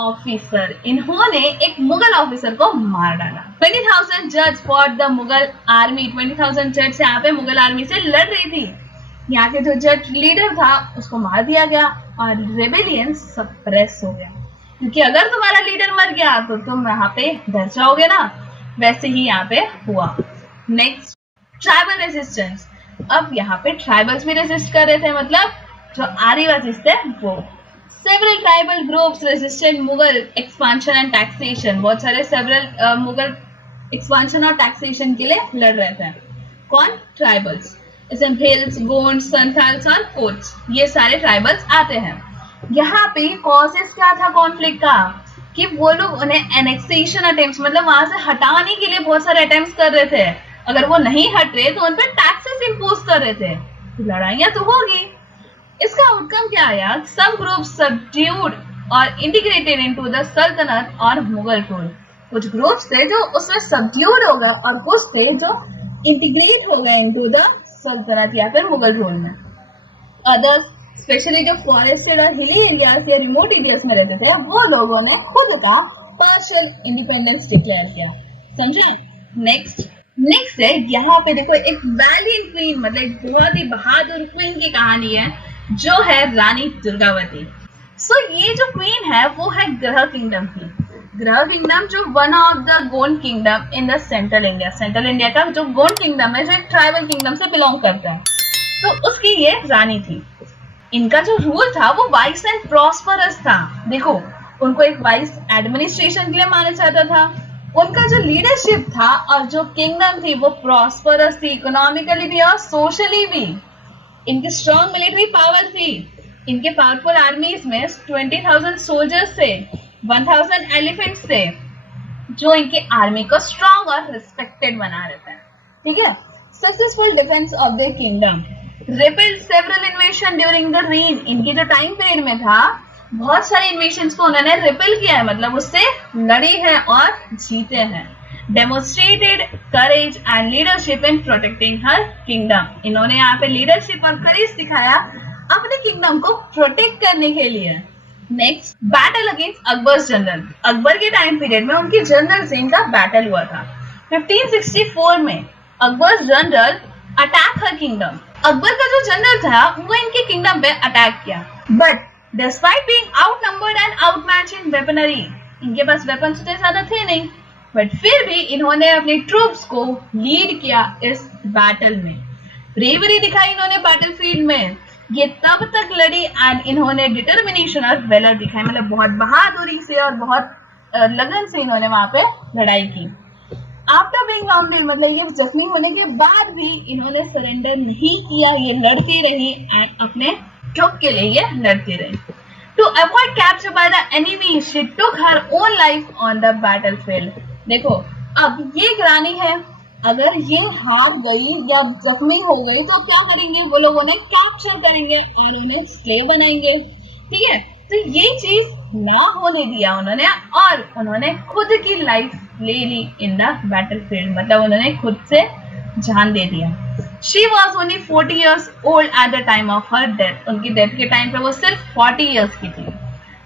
officer, इन्होंने एक मुगल ऑफिसर को मार डाला। 20,000 जज फॉर द मुगल आर्मी, 20,000 जज यहाँ पे मुगल आर्मी से लड़ रही थी। यहाँ के जो जज लीडर था उसको मार दिया गया और रेबेलियन सप्रेस हो गया, क्योंकि अगर तुम्हारा लीडर मर गया तो तुम यहाँ पे डर जाओगे ना, वैसे ही यहाँ पे हुआ। Next, tribal resistance. अब यहाँ पे ट्राइबल्स भी रेजिस्ट कर रहे थे, मतलब जो आदिवासी थे वो। Several tribal groups resistant Mughal expansion and taxation, बहुत सारे सेवरल मुगल एक्सपांशन और टैक्सेशन के लिए लड़ रहे थे। कौन? ट्राइबल्स। इसमें भिल्स, गोंड्स, संथाल्स और कोच, ये सारे ट्राइबल्स आते हैं। यहाँ पे कॉजेस क्या था कॉन्फ्लिक्ट का, कि वो लोग उन्हें एनेक्सेशन अटेम्प्ट्स, मतलब वहां से हटाने के लिए बहुत सारे अटेम्प्ट्स कर रहे थे। अगर वो नहीं हट रहे तो उन पर टैक्सेस इंपोज कर रहे थे, तो लड़ाइयां तो होगी। इसका आउटकम क्या आया? सब ग्रुप सबड्यूड और इंटीग्रेटेड इनटू द सल्तनत और मुगल रूल। कुछ ग्रुप्स थे जो उसमें सबड्यूड हो गए और कुछ थे जो इंटीग्रेट हो गए इनटू द सल्तनत या फिर मुगल रूल में। अदर्स, स्पेशली जो फॉरेस्टेड और हिली एरियाज या रिमोट एरियाज में रहते थे, वो लोगों ने खुद का पार्शियल इंडिपेंडेंस डिक्लेयर किया। समझे? नेक्स्ट है, यहाँ पे देखो एक वैलिएंट क्वीन, मतलब एक बहुत ही बहादुर क्वीन की कहानी है, जो है रानी दुर्गावती। सो ये जो क्वीन है वो है ग्रह किंगडम की। ग्रह किंगडम जो one of the Gond kingdom in the central India का जो गोंड किंगडम है, जो एक ट्राइबल किंगडम से बिलोंग करता है, तो उसकी ये रानी थी। इनका जो रूल था वो वाइस एंड प्रॉस्परस था। देखो, उनको एक वाइस एडमिनिस्ट्रेशन के लिए माना जाता था। उनका जो लीडरशिप था और जो किंगडम थी वो प्रॉस्परस थी, इकोनॉमिकली भी और सोशली भी। इनकी स्ट्रॉन्ग मिलिट्री पावर थी। इनके पावरफुल आर्मीज में 20,000 सोल्जर्स थे, 1,000 एलिफेंट्स थे, जो इनके आर्मी को स्ट्रॉन्ग और रिस्पेक्टेड बना रहता है। ठीक है? Successful defence of the kingdom, repelled several invasion during the reign. इनके जो टाइम पीरियड में था, बहुत सारे इन्वेशंस को उन्होंने रिपेल किया है, मतलब उससे लड़ी है और जीते हैं। Demonstrated courage and leadership in protecting her kingdom. इन्होंने यहाँ पे लीडरशिप और करेज दिखाया अपने किंगडम को प्रोटेक्ट करने के लिए। Next, battle against Akbar's general. Akbar के टाइम पीरियड में उनके जनरल से इनका बैटल हुआ था। 1564 में अकबर्स जनरल अटैक हर किंगडम। अकबर का जो जनरल था वो इनके किंगडम पे अटैक किया, but despite being outnumbered and outmatched in weaponry, इनके पास वेपन्स उतने ज्यादा थे नहीं, बट फिर भी इन्होंने अपने ट्रूप्स को लीड किया इस बैटल में। ब्रेवरी दिखाई इन्होंने बैटलफील्ड में। ये तब तक लड़ी एंड इन्होंने डिटर्मिनेशन और वेलर दिखाई, मतलब बहुत बहादुरी से और बहुत लगन से इन्होंने वहां पे लड़ाई की। आफ्टर बीइंग राउंडेड, मतलब ये जख्मी होने के बाद भी इन्होंने सरेंडर नहीं किया, ये लड़ती रही एंड अपने ट्रुप के लिए ये लड़ती रही। To avoid capture by the enemy, she took her own life on the battlefield. देखो, अब ये रानी है, अगर ये हार गई, जब जख्मी हो गई, तो क्या करेंगे वो लोग? उन्हें कैप्चर करेंगे और उन्हें स्लेव बनाएंगे। ठीक है? तो ये चीज ना होने दिया उन्होंने, और उन्होंने खुद की लाइफ ले ली इन द बैटलफील्ड, मतलब उन्होंने खुद से जान दे दिया। She was only 40 years old at the time of her death. उनकी डेथ के टाइम पे वो सिर्फ 40 years की थी।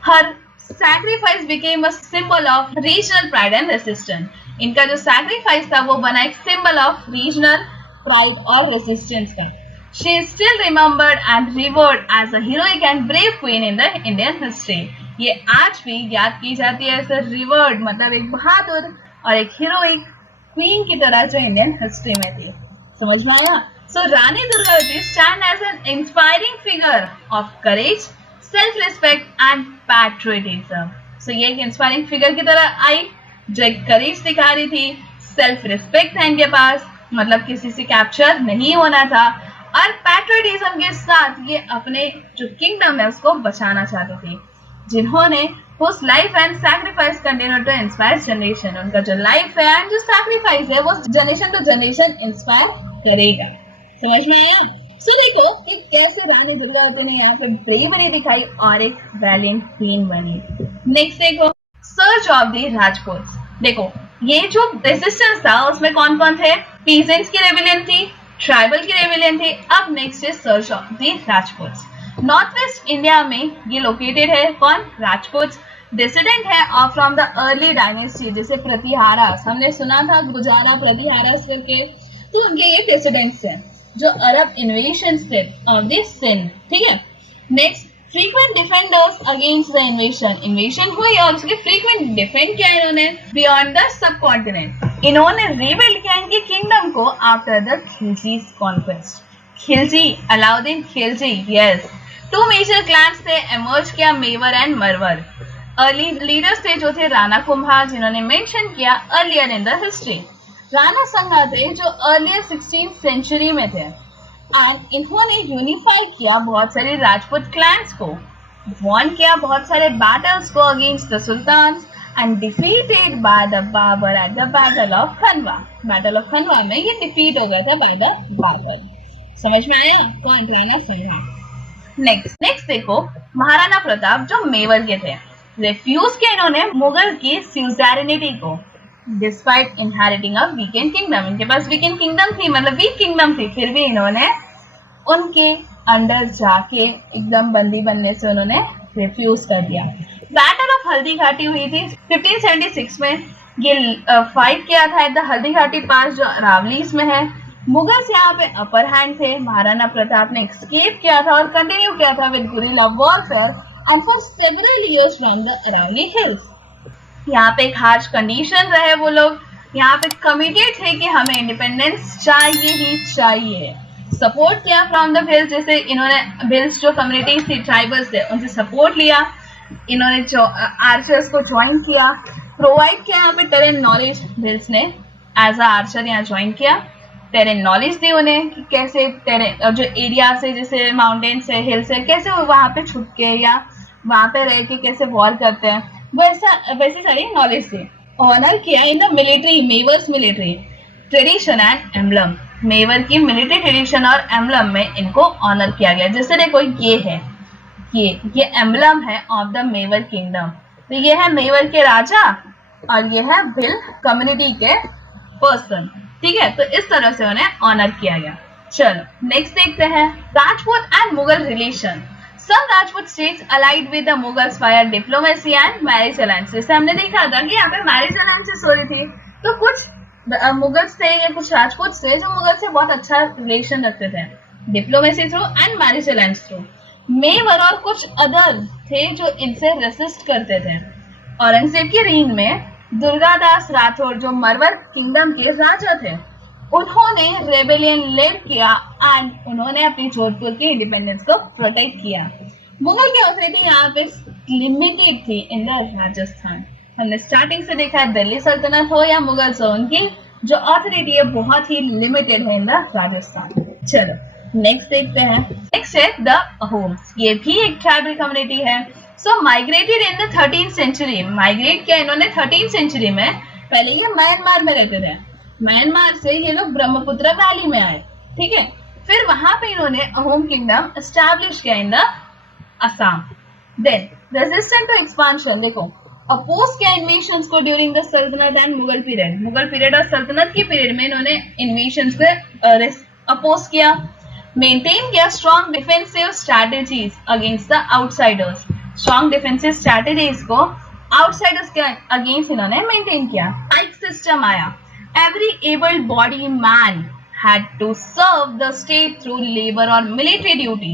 Her sacrifice became a symbol of regional pride and resistance. इनका जो sacrifice था वो बना एक symbol of regional pride और resistance का। She is still remembered and revered as a heroic and brave queen in the Indian history. ये आज भी याद की जाती है ऐसे revered, मतलब एक बहादुर और एक heroic क्वीन की तरह जो इंडियन हिस्ट्री में थी। समझ में आया? So Rani Durgavati stand as an inspiring figure of courage, self respect and patriotism. So ये एक इंस्पायरिंग फिगर की तरह आई, जो एक करेज दिखा रही थी, सेल्फ रिस्पेक्ट था इनके पास, मतलब किसी से कैप्चर नहीं होना था, और पैट्रियटिज्म के साथ ये अपने जो किंगडम है उसको बचाना चाहती थी, जिन्होंने whose life and sacrifice continue to inspire generation। उनका जो लाइफ है एंड जो सैक्रिफाइस है वो जनरेशन टू जनरेशन इंस्पायर करेगा। समझ में आया? सो देखो कि कैसे रानी दुर्गावती ने यहाँ पे ब्रेवरी दिखाई और एक वैलिएंट क्वीन बनी। नेक्स्ट देखो, सर्च ऑफ द राजपूत्स। देखो, ये जो रेजिस्टेंस था उसमें कौन कौन थे? पीजेंट्स की रेबेलियन थी, ट्राइबल की रेबेलियन थी। अब नेक्स्ट है search of the Rajputs. North west India में ये लोकेटेड है। कौन? राजपूत। डिसिडेंट है और फ्रॉम द अर्ली डायनेस्टी, जैसे प्रतिहारास, हमने सुना था गुजारा प्रतिहारास करके, तो उनके ये डिसिडेंट्स हैं जो अरब इन्वेशन थे ऑफ द सिंध। ठीक है। Next, frequent defenders against the invasion. Invasion हुई और उसके फ्रीक्वेंट डिफेंड किया इन्होंने बियॉन्ड द सब कॉन्टिनेंट। इन्होंने रीबिल्ड किया इनकी किंगडम को after the Khilji conquest. Khilji, Alauddin Khilji, yes. Two major clans थे एमर्ज किया, Mewar and Marwar. Early leaders थे जो थे राणा कुंभा, जिन्होंने मेंशन किया earlier in the history. Rana Sanga थे जो अर्लियर 16th सेंचुरी में थे एंड इन्होंने यूनिफाई किया बहुत सारे राजपूत क्लैंस को, वॉन किया बहुत सारे बैटल्स को अगेंस्ट द सुल्तान and defeated by the Babur at the battle of Khanwa. Battle of Khanwa में ये डिफीट हो गया था बाय द बाबर। समझ में आया? कौन? राणा संगा। नेक्स्ट देखो, महाराणा प्रताप जो मेवर के थे, रिफ्यूज किया इन्होंने मुगल की स्यूजेरिनिटी को despite inheriting a weekend kingdom. इनके पास वीकेंड किंगडम थी, मतलब वीक किंगडम थी, फिर भी इन्होंने उनके अंडर जाके एकदम बंदी बनने से उन्होंने रिफ्यूज कर दिया। बैटल ऑफ हल्दी घाटी हुई थी 1576 में। ये फाइट किया था एट द हल्दी घाटी पास जो अरावलीज में है। मुगल्स यहाँ पे अपर हैंड थे। महाराणा प्रताप ने एस्केप किया था और कंटिन्यू किया था with guerrilla warfare and for several years from the Aravalli hills. यहाँ पे एक हार्श कंडीशन रहे वो लोग, यहाँ पे कमिटेड थे कि हमें इंडिपेंडेंस चाहिए ही चाहिए। सपोर्ट किया फ्रॉम द भिल्स, जैसे इन्होंने भिल्स जो कम्युनिटीज थी, ट्राइबल्स थे, उनसे सपोर्ट लिया। इन्होंने जो आर्चर्स को ज्वाइन किया, प्रोवाइड किया यहाँ पे टेरेन नॉलेज। भिल्स ने एज अ आर्चर यहाँ ज्वाइन किया, टेरेन नॉलेज दी उन्हें कि कैसे टेरेन जो एरिया से, जैसे माउंटेन से, हिल से, कैसे वो वहाँ पे छुप के या वहाँ पे रह के कैसे वॉर करते हैं, वैसी सारी नॉलेज थी। ऑनर किया in the military, Mewar's military tradition and emblem. Mewar की मिलिट्री ट्रेडिशन और एम्बलम में इनको ऑनर किया गया। जैसे देखो ये है, ये एम्बलम है ऑफ द मेवर किंगडम। तो ये है मेवर के राजा और ये है भिल कम्युनिटी के पर्सन। ठीक है, तो इस तरह से उन्हें ऑनर किया गया। चलो नेक्स्ट देखते हैं, Rajput and Mughal relation. Some Rajput states allied with the Mughals via diplomacy and marriage alliances। जैसे हमने देखा था कि यहाँ पे मैरिज अलायंसेस हो रही थी, तो कुछ मुगल्स थे या कुछ राजपूत थे जो मुगल से बहुत अच्छा रिलेशन रखते थे, diplomacy through and marriage alliance through. Mewar और कुछ अदर थे जो इनसे रेसिस्ट करते थे। औरंगजेब की रीन में दुर्गादास राठौर जो मरवर किंगडम के राजा थे, उन्होंने रेबेलियन लीड किया एंड उन्होंने अपनी जोधपुर की इंडिपेंडेंस को प्रोटेक्ट किया। मुगल की ऑथोरिटी यहाँ पे लिमिटेड थी इन द राजस्थान। हमने स्टार्टिंग से देखा है, दिल्ली सल्तनत हो या मुगल हो, उनकी जो ऑथोरिटी है बहुत ही लिमिटेड है इन द राजस्थान। चलो नेक्स्ट देखते हैं। नेक्स्ट है द अहोम्स। ये भी एक ट्राइबल कम्युनिटी है। So migrated in the 13th century. Migrate किया इन्होंने 13th सेंचुरी में। पहले ये म्यांमार में रहते थे, म्यांमार से ये लोग ब्रह्मपुत्र वैली में आए। ठीक है, फिर वहां पे इन्होंने अहोम किंगडम एस्टैब्लिश किया in the Assam. Then resistant to expansion, देखो अपोज किया इन्वेशंस को during the Sultanate and Mughal period. Mughal period और सल्तनत के पीरियड में इन्होंने इन्वेशंस को अपोज किया। मेंटेन किया strong defensive strategies against the outsiders. Strong defensive strategies को आउटसाइडर्स के अगेंस्ट इन्होंने मेंटेन किया। पाइक सिस्टम आया। Every able-bodied man had to serve the state through labor or military duty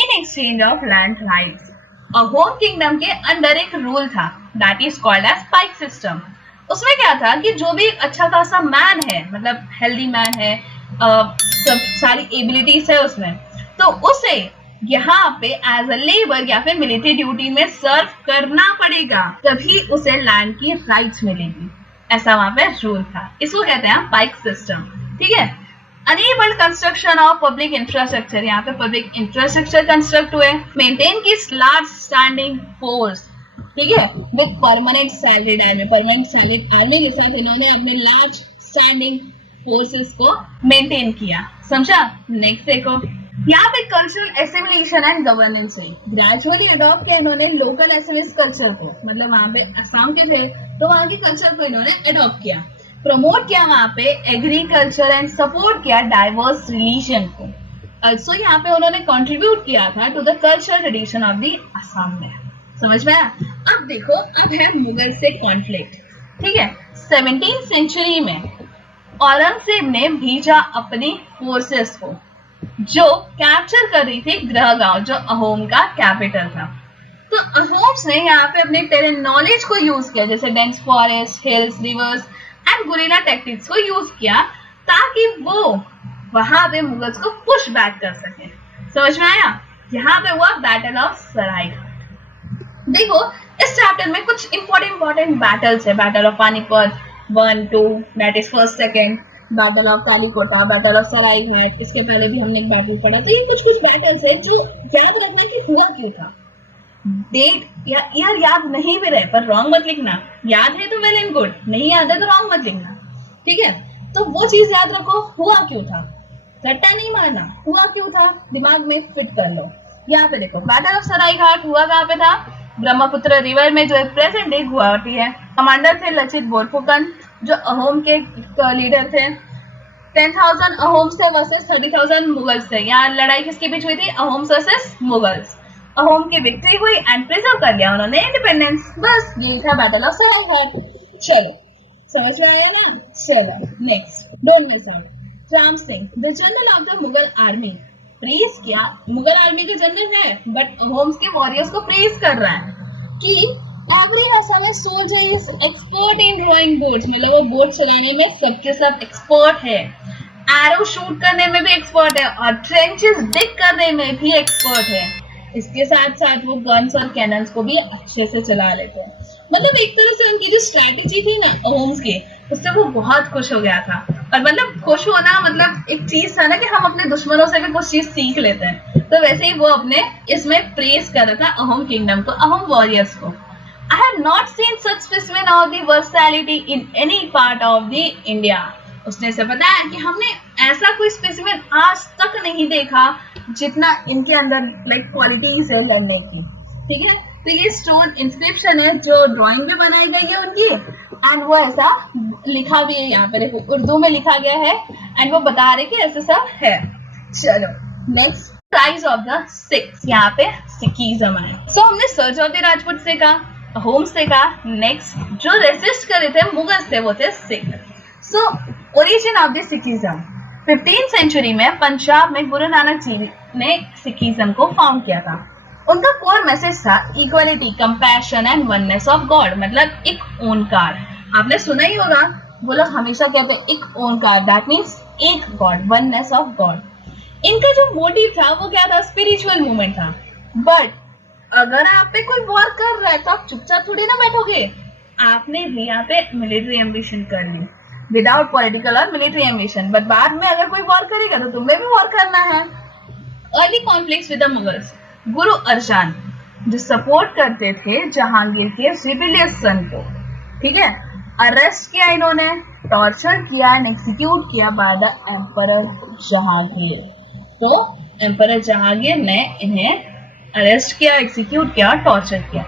in exchange of land rights। Ahom kingdom के अंडर एक रूल था that is called as pike system। उसमें क्या था कि जो भी एक अच्छा खासा मैन है, मतलब हेल्दी मैन है, सब सारी एबिलिटीज है उसमें, तो उसे यहाँ पे एज अ लेबर या फिर मिलिट्री ड्यूटी में सर्व करना पड़ेगा, तभी उसे लैंड की राइट्स मिलेगी। ऐसा वहां पे रूल था। इसको कहते हैं पाइक सिस्टम। ठीक है। Enabled construction of public infrastructure. यहाँ पे पब्लिक इंफ्रास्ट्रक्चर कंस्ट्रक्ट हुए। मेंटेन की लार्ज स्टैंडिंग फोर्स। ठीक है, with permanent salaried army. Permanent salaried army के साथ इन्होंने अपने लार्ज स्टैंडिंग फोर्सेस को मेंटेन किया। समझा? नेक्स्ट देखो, यहाँ पे कल्चरल एसिमिलेशन एंड गवर्नेंस हुई। ग्रेजुअली अडॉप्ट किया इन्होंने लोकल एसएमएस कल्चर को, मतलब वहां पे असम के थे तो वहां के कल्चर को इन्होंने अडॉप्ट किया। प्रमोट किया वहां पे एग्रीकल्चर एंड सपोर्ट किया डाइवर्स रिलीजन को। ऑल्सो यहाँ पे उन्होंने कंट्रीब्यूट किया था to the cultural tradition of the Assam में। समझ में आया? अब देखो, अब है मुगल से कॉन्फ्लिक्ट। ठीक है, 17th सेंचुरी में औरंगजेब ने भेजा अपनी फोर्सेस को जो कैप्चर कर रही थी ग्रह गांव, जो अहोम का कैपिटल था। तो अहोम्स ने यहाँ पे अपने टेरेन नॉलेज को यूज किया, जैसे dense forest, hills, reverse and guerrilla tactics को यूज किया ताकि वो वहां पे मुगल्स को पुश बैक कर सके। समझ में आया? यहाँ पे हुआ बैटल ऑफ सरायघाट। देखो, इस चैप्टर में कुछ इंपॉर्टेंट बैटल्स है। Battle of Panipat 1, 2, that is first, second, battle of Kalikota, battle of Saraighat, इसके पहले भी हमने एक बैटल पढ़ा। तो ये कुछ बैटल्स है जो याद रखने की हुआ क्यों था। डेट यार याद नहीं भी रहे पर रॉन्ग मत लिखना, याद है तो वेल एंड गुड, नहीं याद है तो रॉन्ग मत लिखना। ठीक है, तो वो चीज याद रखो, हुआ क्यों था, रट्टा नहीं मारना, हुआ क्यों था दिमाग में फिट कर लो। यहाँ पे देखो, बैटल ऑफ सरायघाट हुआ कहाँ पे था? ब्रह्मपुत्र रिवर में, जो प्रेजेंट डे गुवाहाटी है। कमांडर थे लचित बोरफुकन, जो अहोम के लीडर थे। 10,000 अहोम्स थे वर्सेस 30,000 मुगल्स थे। यहाँ लड़ाई किसके बीच हुई थी? Ahoms versus Mughals. अहोम की विक्ट्री हुई एंड प्रिजर्व कर लिया उन्होंने इंडिपेंडेंस। बस ये था बैटल ऑफ सरायघाट। चलो, समझ में आया ना? चलो next, don't miss out. Ram Singh, the general of the Mughal army, praise किया। मुगल आर्मी के जनरल है बट अहोम्स के वॉरियर्स को प्रेज कर रहा है कि every Assam soldier is expert in drawing boats, मतलब वो बोट चलाने में सबके सब एक्सपर्ट है, एरो शूट करने में भी एक्सपर्ट है और ट्रेंचेस डिग करने में भी एक्सपर्ट है। इसके साथ साथ वो गन्स और कैनन्स को भी अच्छे से चला लेते हैं। मतलब एक तरह से उनकी जो स्ट्रैटेजी थी ना अहोम्स की, उससे वो बहुत खुश हो गया था। और मतलब खुश होना मतलब एक चीज था ना कि हम अपने दुश्मनों से भी कुछ चीज सीख लेते हैं, तो वैसे ही वो अपने इसमें प्रेज कर रहा था अहोम किंगडम को, अहोम वॉरियर्स को। I have not seen such specimen of the versatility in any part of the India. उसने से बताया कि हमने ऐसा कोई स्पेसिमेन आज तक नहीं देखा जितना इनके अंदर लाइक क्वालिटीज है लड़ने की। ठीक है, तो ये स्टोन इंस्क्रिप्शन है जो ड्राइंग भी बनाई गई है उनकी एंड वो ऐसा लिखा भी है। यहाँ पे देखो उर्दू में लिखा गया है एंड वो बता रहे कि ऐसा सब है। चलो next, rise of the Sikhs, यहाँ पे सिखिज्म आया। सो हमने सर्च ऑफ द राजपूत से कहा, अहोम्स से कहा, नेक्स्ट जो रेसिस्ट कर रहे थे मुगल्स थे वो थे Sikh. So origin of the Sikhism, 15th century में पंजाब में गुरु नानक जी ने सिखिज्म को फाउंड किया था। उनका कोर मैसेज था equality, compassion and oneness of God, मतलब एक ओंकार। आपने सुना ही होगा, वो लोग हमेशा कहते हैं एक ओंकार, दैट मीन्स एक गॉड, वननेस ऑफ गॉड। इनका जो मोटिव था वो क्या था? स्पिरिचुअल मूवमेंट था। बट अगर आप पे कोई वॉर कर रहा है तो आप चुपचाप थोड़ी ना बैठोगे, आपने भी यहाँ पे मिलिट्री एम्बिशन कर ली विदाउट पॉलिटिकल और मिलिट्री एम्बिशन। बट बाद में अगर कोई वॉर करेगा तो तुम्हें भी वॉर करना है। Early conflicts with the Mughals, Guru Arjan जो सपोर्ट करते थे जहांगीर के रिबेलियस सन को, ठीक है, अरेस्ट किया इन्होंने, टॉर्चर किया एंड एक्सिक्यूट किया बाय द एम्परर जहांगीर। तो एम्परर जहांगीर ने इन्हें अरेस्ट किया, एक्सिक्यूट किया और टॉर्चर किया।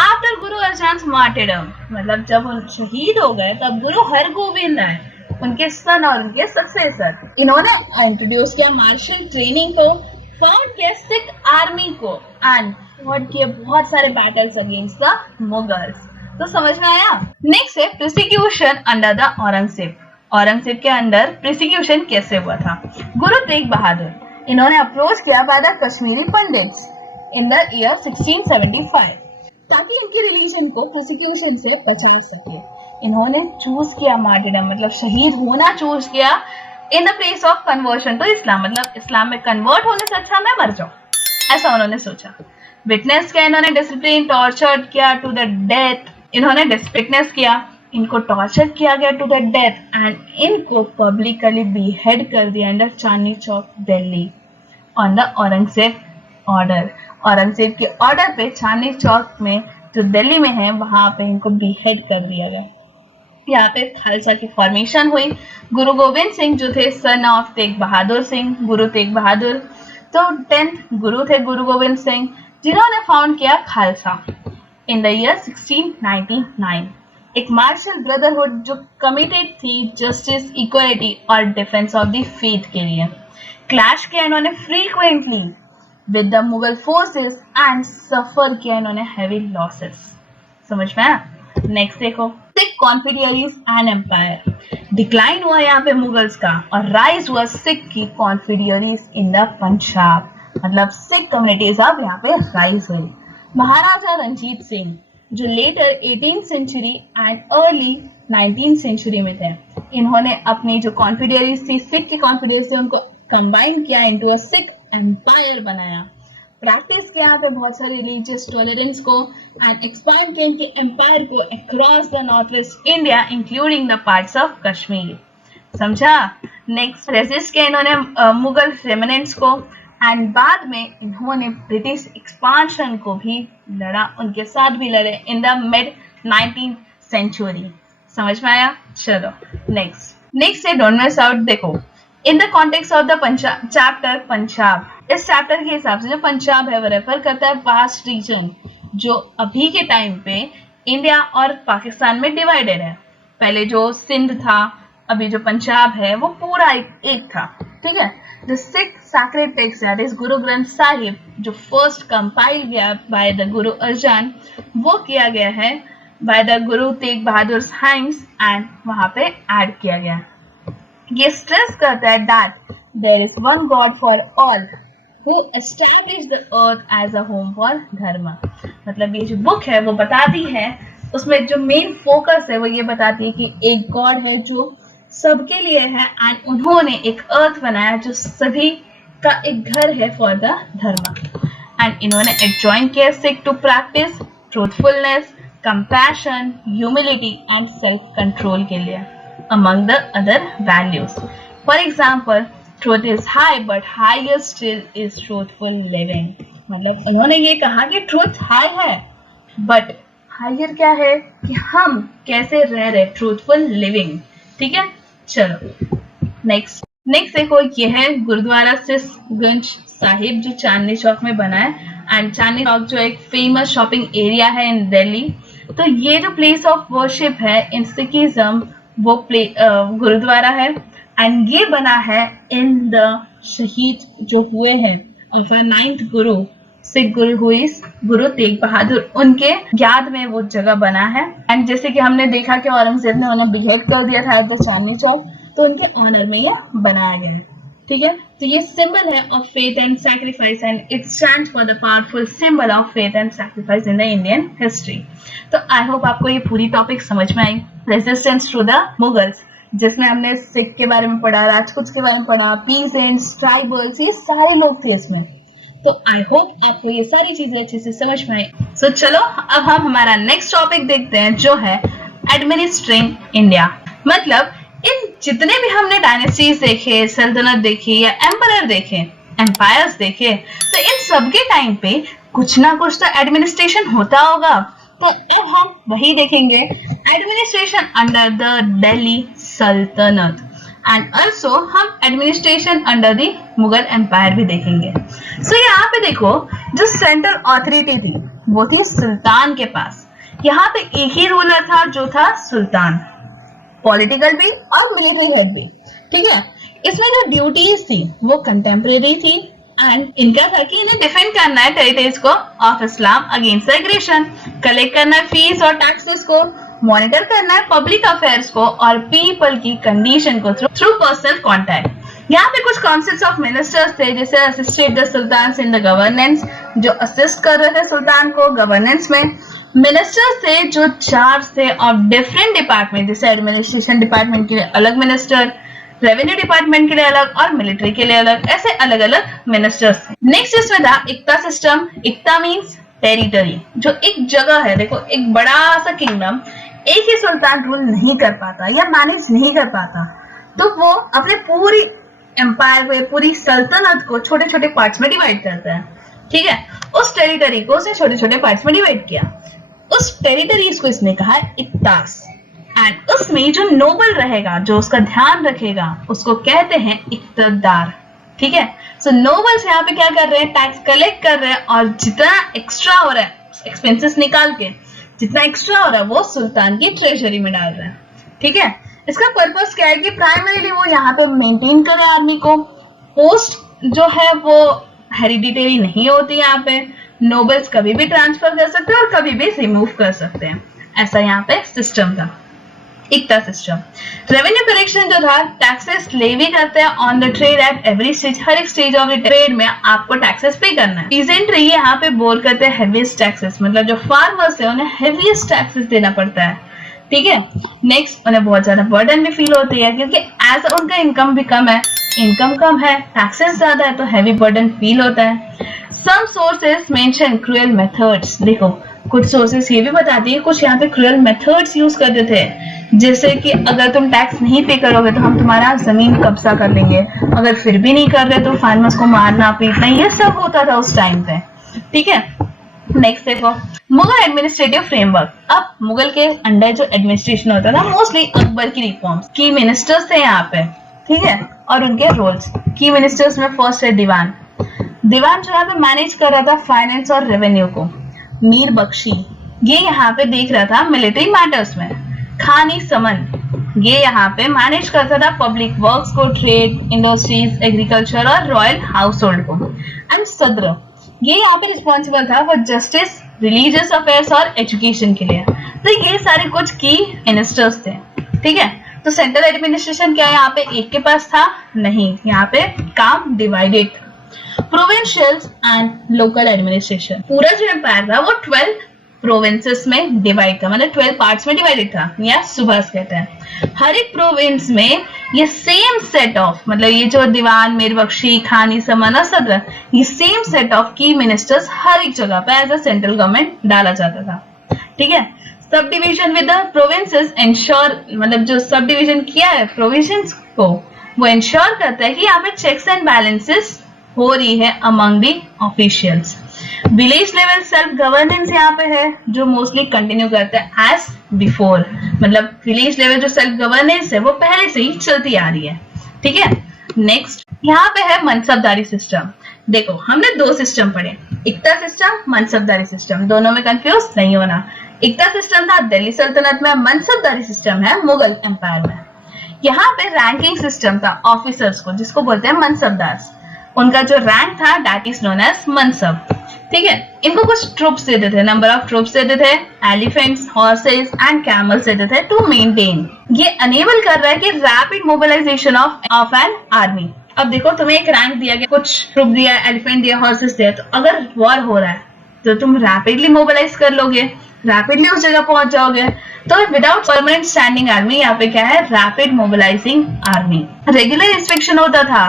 आफ्टर गुरु अर्जन्स मार्टिरडम, मतलब जब वो शहीद हो गए तब गुरु हरगोविंद आए, उनके सन और उनके सक्सेसर। इन्होंने इंट्रोड्यूस किया मार्शल ट्रेनिंग को, फाउंड किया सिख आर्मी को एंड फॉट किए बहुत सारे बैटल्स अगेंस्ट द मुगल्स। तो समझ में आया? नेक्स्ट है prosecution under the Aurangzeb. Aurangzeb के अंदर प्रोसिक्यूशन कैसे हुआ था? गुरु तेग बहादुर, इन्होंने अप्रोच किया by the Kashmiri pandits in the year 1675 ताकि उनके रिलीजन को प्रोसिक्यूशन से बचा सके। इन्होंने चूज किया मार्टिरडम, मतलब शहीद होना चूज किया in the place of conversion to Islam, मतलब इस्लाम में कन्वर्ट होने से अच्छा मैं मर जाऊं, ऐसा उन्होंने सोचा। विटनेस किया इन्होंने डिसिप्लिन, टॉर्चर किया टू द डेथ, इन्होंने विटनेस किया, इनको टॉर्चर किया गया टू द डेथ एंड इनको पब्लिकली बीहेड कर दिया under Chandni Chowk Delhi on the Aurangzeb order. Aurangzeb के ऑर्डर पे चांदनी चौक में जो दिल्ली में है वहां पे इनको बीहेड कर दिया गया। यहाँ पे खालसा की फॉर्मेशन हुई। गुरु गोविंद सिंह जो थे सन ऑफ तेग बहादुर सिंह, गुरु तेग बहादुर, तो 10th गुरु थे गुरु गोविंद सिंह, जिन्होंने फाउंड किया खालसा इन द ईयर 1699। एक मार्शल ब्रदरहुड जो कमिटेड थी जस्टिस, इक्वालिटी और डिफेंस ऑफ द फेथ के लिए। क्लैश किया इन्होंने frequently with the Mughal forces and सफर किया इन्होंने हैवी लॉसेस। समझ में आया? नेक्स्ट देखो, सिख कॉन्फेडरसीज एंड एम्पायर। डिक्लाइन हुआ यहाँ पे मुगल्स का और राइज हुआ सिख की कॉन्फेडरसीज इन द पंजाब, मतलब सिख कम्युनिटीज अब यहाँ पे राइज हुई। महाराजा रंजीत सिंह जो later 18th century and early 19th century में थे, इन्होंने अपनी जो कॉन्फेडरसीज थी, सिख की कॉन्फेडरसी, उनको कंबाइन किया इनटू अ सिख एम्पायर बनाया। प्रैक्टिस किया पे बहुत सारी रिलीजियस टॉलरेंस को एंड एक्सपांड किया इनके एम्पायर को across the north west India including the parts of Kashmir. समझा? नेक्स्ट, रेजिस्ट किया इन्होंने मुगल रेमिनेंट्स को एंड बाद में इन्होंने ब्रिटिश एक्सपांशन को भी लड़ा, उनके साथ भी लड़े in the mid 19th century. समझ में आया? चलो नेक्स्ट है डोंट मिस आउट। देखो, in the context of the chapter Punjab, इस चैप्टर के हिसाब से जो पंजाब है वो रेफर करता है वास्ट रीजन जो अभी के टाइम पे इंडिया और पाकिस्तान में डिवाइडेड है। पहले जो सिंध था, अभी जो पंजाब है वो पूरा एक था। ठीक है? The Sikh sacred text that is Guru Granth Sahib जो फर्स्ट कंपाइल किया बाय द गुरु अर्जन, वो किया गया है by the Guru Tegh Bahadur hands and वहां पे ऐड किया गया। ये स्ट्रेस करता है that there is one god for all who established the earth as a home for dharma। मतलब ये जो बुक है वो बताती है, उसमें जो मेन फोकस है वो ये बताती है कि एक गॉड है जो सबके लिए है एंड उन्होंने एक अर्थ बनाया जो सभी का एक घर है फॉर द धर्म। एंड इन्होंने एडजॉइन किया Sikh to practice truthfulness, compassion, humility and self control के लिए among the other values। For example, truth is high but higher still is truthful living। मतलब उन्होंने ये कहा कि ट्रूथ हाई है बट हायर क्या है कि हम कैसे रह रहे, ट्रूथफुल लिविंग। ठीक है? चलो नेक्स्ट देखो, ये है गुरुद्वारा सिसगंज साहिब जो चांदनी चौक में बना है एंड चांदनी चौक जो एक फेमस शॉपिंग एरिया है इन दिल्ली। तो ये जो प्लेस ऑफ वर्शिप है इन सिखिज्म वो गुरुद्वारा है एंड ये बना है इन द शहीद जो हुए हैं ऑफ 9th गुरु, सिख गुरु हुई गुरु तेग बहादुर, उनके याद में वो जगह बना है। एंड जैसे कि हमने देखा कि औरंगजेब ने उन्हें बिहेड कर दिया था द चांदनी चौक, तो उनके ऑनर में ये बनाया गया है। ठीक है? तो ये सिंबल है of faith and sacrifice and it stands for the powerful symbol of faith and sacrifice in the Indian history. तो आई होप आपको ये पूरी टॉपिक समझ में आई। रेजिस्टेंस टू द मुगल्स, जिसमें हमने सिख के बारे में पढ़ा, राजपूत के बारे में पढ़ा, पीसेंट्स, ट्राइबल्स, ये सारे लोग थे इसमें। तो आई होप आपको ये सारी चीजें अच्छे से समझ में आई। सो चलो अब हम हमारा नेक्स्ट टॉपिक देखते हैं जो है एडमिनिस्ट्रिंग इंडिया। मतलब इन जितने भी हमने डायनेस्टीज देखे, सल्तनत देखी या एम्परर देखे, एम्पायर्स देखे, तो इन सबके टाइम पे कुछ ना कुछ तो एडमिनिस्ट्रेशन होता होगा। तो अब हम वही देखेंगे, administration under the Delhi Sultanate and also हम administration under the Mughal empire भी देखेंगे। सो यहाँ पे देखो, जो सेंट्रल अथॉरिटी थी वो थी सुल्तान के पास। यहाँ पे एक ही रूलर था जो था सुल्तान, पॉलिटिकल भी और मिलिट्री हेड भी। ठीक है? इसमें जो ड्यूटीज थी वो कंटेम्परेरी थी एंड इनका था कि इन्हें डिफेंड करना है टेरिटरीज को of Islam against aggression, collect करना है फीस और टैक्सेस को, मॉनिटर करना है पब्लिक अफेयर्स को और पीपल की कंडीशन को थ्रू पर्सनल कॉन्टैक्ट। यहाँ पे कुछ काउंसिल्स ऑफ मिनिस्टर्स थे जैसे assisted the sultan in the governance, जो असिस्ट कर रहे थे सुल्तान को गवर्नेंस में। मिनिस्टर्स थे जो चार्ज थे ऑफ डिफरेंट डिपार्टमेंट, जैसे एडमिनिस्ट्रेशन डिपार्टमेंट के लिए अलग मिनिस्टर, रेवेन्यू डिपार्टमेंट के लिए अलग और मिलिट्री के लिए अलग, ऐसे अलग अलग मिनिस्टर्स। नेक्स्ट इसमें था इक्ता सिस्टम। इक्ता मीन्स टेरिटरी, जो एक जगह है। देखो, एक बड़ा सा किंगडम एक ही सुल्तान रूल नहीं कर पाता या मैनेज नहीं कर पाता, तो वो अपने पूरी एम्पायर को, पूरी सल्तनत को छोटे छोटे पार्ट्स में डिवाइड करता है। ठीक है? उस टेरिटरी को उसने छोटे छोटे पार्ट्स में डिवाइड किया। उस टेरिटरीज को इसने कहा इक्तास एंड उसमें जो नोबल रहेगा, जो उसका ध्यान रखेगा, उसको कहते हैं इक्तदार। ठीक है? सो नोबल्स यहाँ पे क्या कर रहे हैं, टैक्स कलेक्ट कर रहे हैं और जितना एक्स्ट्रा हो रहा है एक्सपेंसेस निकाल के, जितना एक्स्ट्रा हो रहा है वो सुल्तान की ट्रेजरी में डाल रहे हैं। ठीक है? इसका पर्पस क्या है कि प्राइमरीली वो यहाँ पे मेंटेन करे आर्मी को, पोस्ट जो है वो हेरिडिटरी नहीं होती यहाँ पे, नोबल्स कभी भी ट्रांसफर कर सकते हैं और कभी भी रिमूव कर सकते हैं, ऐसा यहाँ पे सिस्टम था, इक्ता सिस्टम। रेवेन्यू कलेक्शन जो था, टैक्सेस लेवी करते हैं on the trade at every stage, हर एक स्टेज ऑफ द ट्रेड में आपको टैक्सेस पे करना है। पीजेंट्री यहाँ पे बोर करते हैं हेवीएस्ट टैक्सेस, मतलब जो फार्मर्स है उन्हें हेवीएस्ट टैक्सेस देना पड़ता है, ठीक है। नेक्स्ट, उन्हें बहुत ज्यादा बर्डन भी फील होती है क्योंकि एज उनका इनकम भी कम है, इनकम कम है, टैक्सेस ज्यादा है, तो हैवी बर्डन फील होता है। Some sources mention cruel methods, देखो कुछ सोर्सेस ये भी बताती है कुछ यहाँ पे क्रूएल मेथड्स यूज करते थे, जैसे कि अगर तुम टैक्स नहीं पे करोगे तो हम तुम्हारा जमीन कब्जा कर लेंगे, अगर फिर भी नहीं कर रहे तो फार्मर्स को मारना पीटना, ये सब होता था उस टाइम पे, ठीक है। नेक्स्ट देखो, मुगल एडमिनिस्ट्रेटिव फ्रेमवर्क। अब मुगल के अंडर जो एडमिनिस्ट्रेशन होता था, मोस्टली अकबर की रिफॉर्म्स, की मिनिस्टर्स थे यहाँ पे, ठीक है, और उनके रोल्स। की मिनिस्टर्स में फर्स्ट है दीवान। दीवान जो यहाँ पे मैनेज कर रहा था फाइनेंस और रेवेन्यू को। मीर बख्शी, ये यहाँ पे देख रहा था मिलिट्री मैटर्स में। खानी समन, ये यहाँ पे मैनेज करता था पब्लिक वर्क्स को, ट्रेड, इंडस्ट्रीज, एग्रीकल्चर और रॉयल हाउस होल्ड को। एंड सद्र, ये यहाँ पे रिस्पॉन्सिबल था फॉर जस्टिस, रिलीजियस अफेयर्स और एजुकेशन के लिए। तो ये सारे कुछ की मिनिस्टर्स थे, ठीक है। तो सेंट्रल एडमिनिस्ट्रेशन क्या यहाँ पे एक के पास था? नहीं, यहाँ पे काम डिवाइडेड था। प्रोविंशियल्स एंड लोकल एडमिनिस्ट्रेशन, पूरा जो एम्पायर था वो 12 प्रोविंसेस में डिवाइड था, मतलब 12 पार्ट्स में डिवाइडेड था, या सुबास कहते हैं। हर एक प्रोविंस में ये सेम सेट ऑफ, मतलब ये जो दीवान, मीर बख्शी, खानी समन और सदर, ये सेम सेट ऑफ की मिनिस्टर्स हर एक जगह पे एज अ सेंट्रल गवर्नमेंट डाला जाता था, ठीक है। Sub division with the provinces ensure, मतलब जो सब डिविजन किया है प्रोविंसेस को, वो इंश्योर करता है कि यहाँ पे चेक्स एंड बैलेंसेस हो रही है among the officials. Village level self governance यहाँ पे है जो मोस्टली कंटिन्यू करते हैं एज बिफोर, मतलब विलेज लेवल जो सेल्फ गवर्नेंस है वो पहले से ही चलती आ रही है, ठीक है। नेक्स्ट यहाँ पे है मनसबदारी सिस्टम। देखो हमने दो सिस्टम पढ़े, इक्ता सिस्टम, मनसबदारी सिस्टम, दोनों में कंफ्यूज नहीं होना। इक्ता सिस्टम था दिल्ली सल्तनत में, मनसबदारी सिस्टम है मुगल एम्पायर में। यहाँ पे रैंकिंग सिस्टम था ऑफिसर्स को, जिसको बोलते हैं मनसबदार। उनका जो रैंक था दैट इज नोन एज मनसब, ठीक है। इनको कुछ ट्रूप्स देते थे, नंबर ऑफ ट्रूप्स देते थे, एलिफेंट्स, हॉर्सेस एंड कैमल्स देते थे टू मेंटेन। ये अनेबल कर रहा है कि rapid mobilisation of an army. अब देखो तुम्हें एक रैंक दिया गया, कुछ ट्रूप दिया, एलिफेंट दिया, हॉर्सेस दिया, तो अगर वॉर हो रहा है तो तुम रैपिडली मोबिलाइज कर लोगे, रैपिडली उस जगह पहुंच जाओगे। तो विदाउट परमानेंट स्टैंडिंग आर्मी, यहाँ पे क्या है, rapid mobilising army. Regular inspection होता था,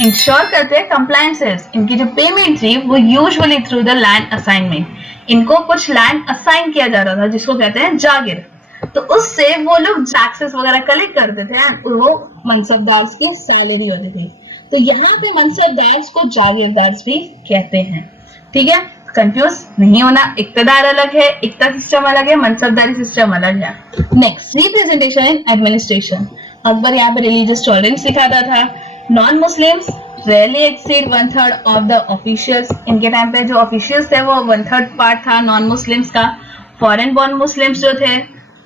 इंश्योर करते हैं कंप्लायंसेस। इनकी जो पेमेंट थी वो usually through the land assignment. इनको कुछ लैंड असाइन किया जा रहा था जिसको कहते हैं जागिर, तो उससे वो लोग टैक्सेस वगैरह कलेक्ट करते थे, वो मनसबदार की सैलरी होती थी। तो यहाँ पे मनसबदार को जागीरदार भी कहते हैं, ठीक है। कंफ्यूज नहीं होना, इक्तदार अलग है, इक्ता सिस्टम अलग है, मनसबदारी सिस्टम अलग है। Next, representation in administration. Akbar यहाँ पे रिलीजियस टॉलरेंस सिखाता था। Non Muslims rarely exceed 1/3 of the officials। इनके टाइम पे जो ऑफिशियल्स थे वो 1/3 पार्ट था नॉन मुस्लिम्स का। फॉरेन बॉर्न मुस्लिम्स जो थे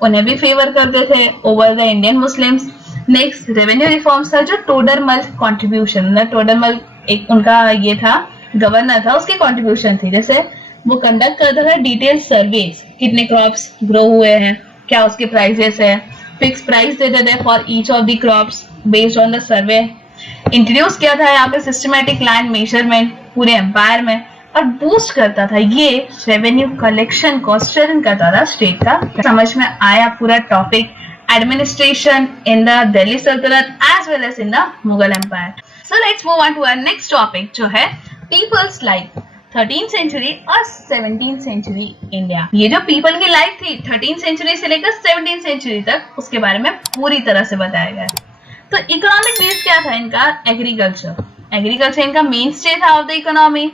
उन्हें भी फेवर करते थे over the Indian Muslims. Next, revenue reforms था जो टोडरमल कॉन्ट्रीब्यूशन, टोडरमल एक उनका ये था, गवर्नर था, उसकी कॉन्ट्रीब्यूशन थी। जैसे वो कंडक्ट करता था डिटेल सर्वेस, कितने क्रॉप्स ग्रो हुए हैं, क्या उसके प्राइसेस है, फिक्स प्राइस देते थे for each of the crops based on the survey. Introduce किया था यहाँ पे सिस्टमैटिक लैंड मेजरमेंट पूरे एम्पायर में, और बूस्ट करता था ये रेवेन्यू कलेक्शन को, स्ट्रेंथन करता था स्टेट का। समझ में आया पूरा topic, administration in the Delhi सल्तनत as well as in the Mughal empire. So let's move on to our next topic जो है पीपल्स लाइफ, 13th सेंचुरी और 17th सेंचुरी इंडिया। ये जो पीपल की लाइफ थी 13th सेंचुरी से लेकर 17th सेंचुरी तक, उसके बारे में पूरी तरह से बताया गया है। तो इकोनॉमिक बेस क्या था इनका? एग्रीकल्चर। एग्रीकल्चर इनका मेन स्टे था ऑफ द इकोनॉमी।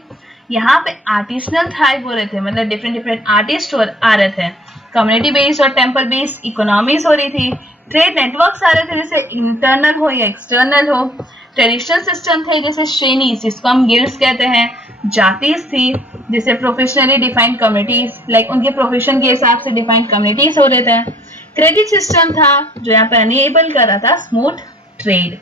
यहाँ पे आर्टिसनल थ्राइव हो रहे थे, मतलब डिफरेंट आर्टिस्ट आ रहे थे। कम्युनिटी बेस्ड और टेम्पल बेस्ड इकोनॉमीज हो रही थी। ट्रेड नेटवर्क्स आ रहे थे, जैसे इंटरनल हो या एक्सटर्नल हो। ट्रेडिशनल सिस्टम थे जैसे श्रेणीज, जिसको हम गिल्ड्स कहते हैं। जातीज थी जैसे प्रोफेशनली डिफाइंड कम्युनिटीज, लाइक उनके प्रोफेशन के हिसाब से डिफाइंड कम्युनिटीज हो रहे थे। क्रेडिट सिस्टम था जो यहाँ पे अनेबल कर रहा था स्मूथ ट्रेड।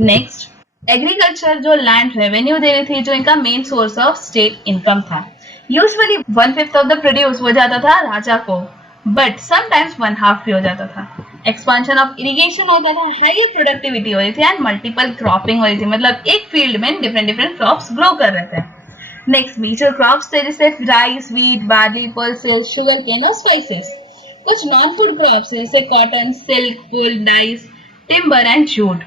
नेक्स्ट, एग्रीकल्चर जो लैंड रेवेन्यू दे रही थी, जो इनका main source of state income था। यूजुअली 1/5 ऑफ द प्रोड्यूस हो जाता था राजा को, बट समटाइम्स 1/2 भी हो जाता था। एक्सपांशन ऑफ इरिगेशन होता था, हाई प्रोडक्टिविटी हो रही थी एंड मल्टीपल क्रॉपिंग हो रही थी, मतलब एक फील्ड में डिफरेंट डिफरेंट क्रॉप्स ग्रो कर रहे थे। नेक्स्ट मेजर क्रॉप्स थे जैसे rice, wheat, barley, pulses, sugar cane और स्पाइसेस। कुछ नॉन फूड क्रॉप्स जैसे cotton, silk, wool, dyes, timber and jute.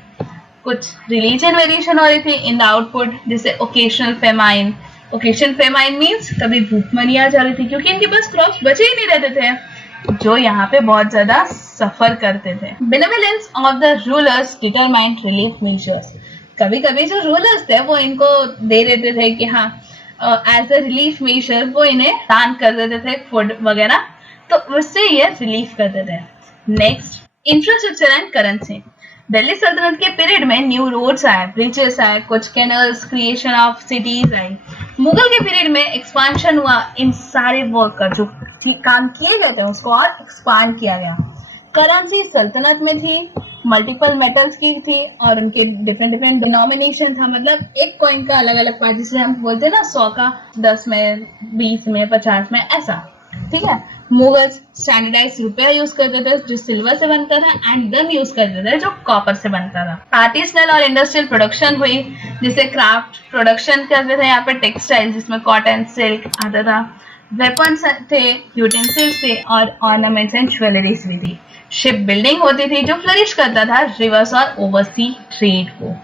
कुछ रिलीजन वेरिएशन हो रही थी इन द आउटपुट, जैसे occasional famine. Occasion famine means कभी भूखमरी आ जा रही थी क्योंकि इनके पास क्रॉप्स बचे ही नहीं रहते थे, जो यहाँ पे बहुत ज्यादा सफर करते थे। Benevolence of the rulers determined relief measures. कभी कभी जो रूलर्स थे वो इनको दे देते थे कि हाँ एज अ रिलीफ मेजर वो इन्हें दान कर देते थे फूड वगैरह, तो उससे ये रिलीफ करते थे। Next infrastructure and currency. Delhi सल्तनत के पीरियड में न्यू रोड्स आए, ब्रिजेस आए, कुछ कैनल्स, क्रिएशन ऑफ सिटीज आई। मुगल के पीरियड में एक्सपांशन हुआ, इन सारे वर्क का जो काम किए गए थे उसको और एक्सपांड किया गया। करेंसी सल्तनत में थी, मल्टीपल मेटल्स की थी और उनके डिफरेंट डिफरेंट डिनोमिनेशन था, मतलब एक कॉइन का अलग अलग पार्ट, जिसे हम बोलते हैं ना 100 का 10 में, 20 में, 50 में, ऐसा। ठीक है। मुगल्स स्टैंडर्डाइज रुपया यूज करते थे जो सिल्वर से बनता था एंड गन यूज करते थे जो कॉपर से बनता था। आर्टिसनल और इंडस्ट्रियल प्रोडक्शन हुई, जिसे क्राफ्ट प्रोडक्शन करते थे यहाँ पे टेक्सटाइल, जिसमें कॉटन, सिल्क आता था। वेपन्स थे, यूटेंसिल्स थे और ऑर्नामेंट्स एंड ज्वेलरीज भी थी। शिप बिल्डिंग होती थी जो फ्लरिश करता था रिवर्स और ओवरसी ट्रेड को।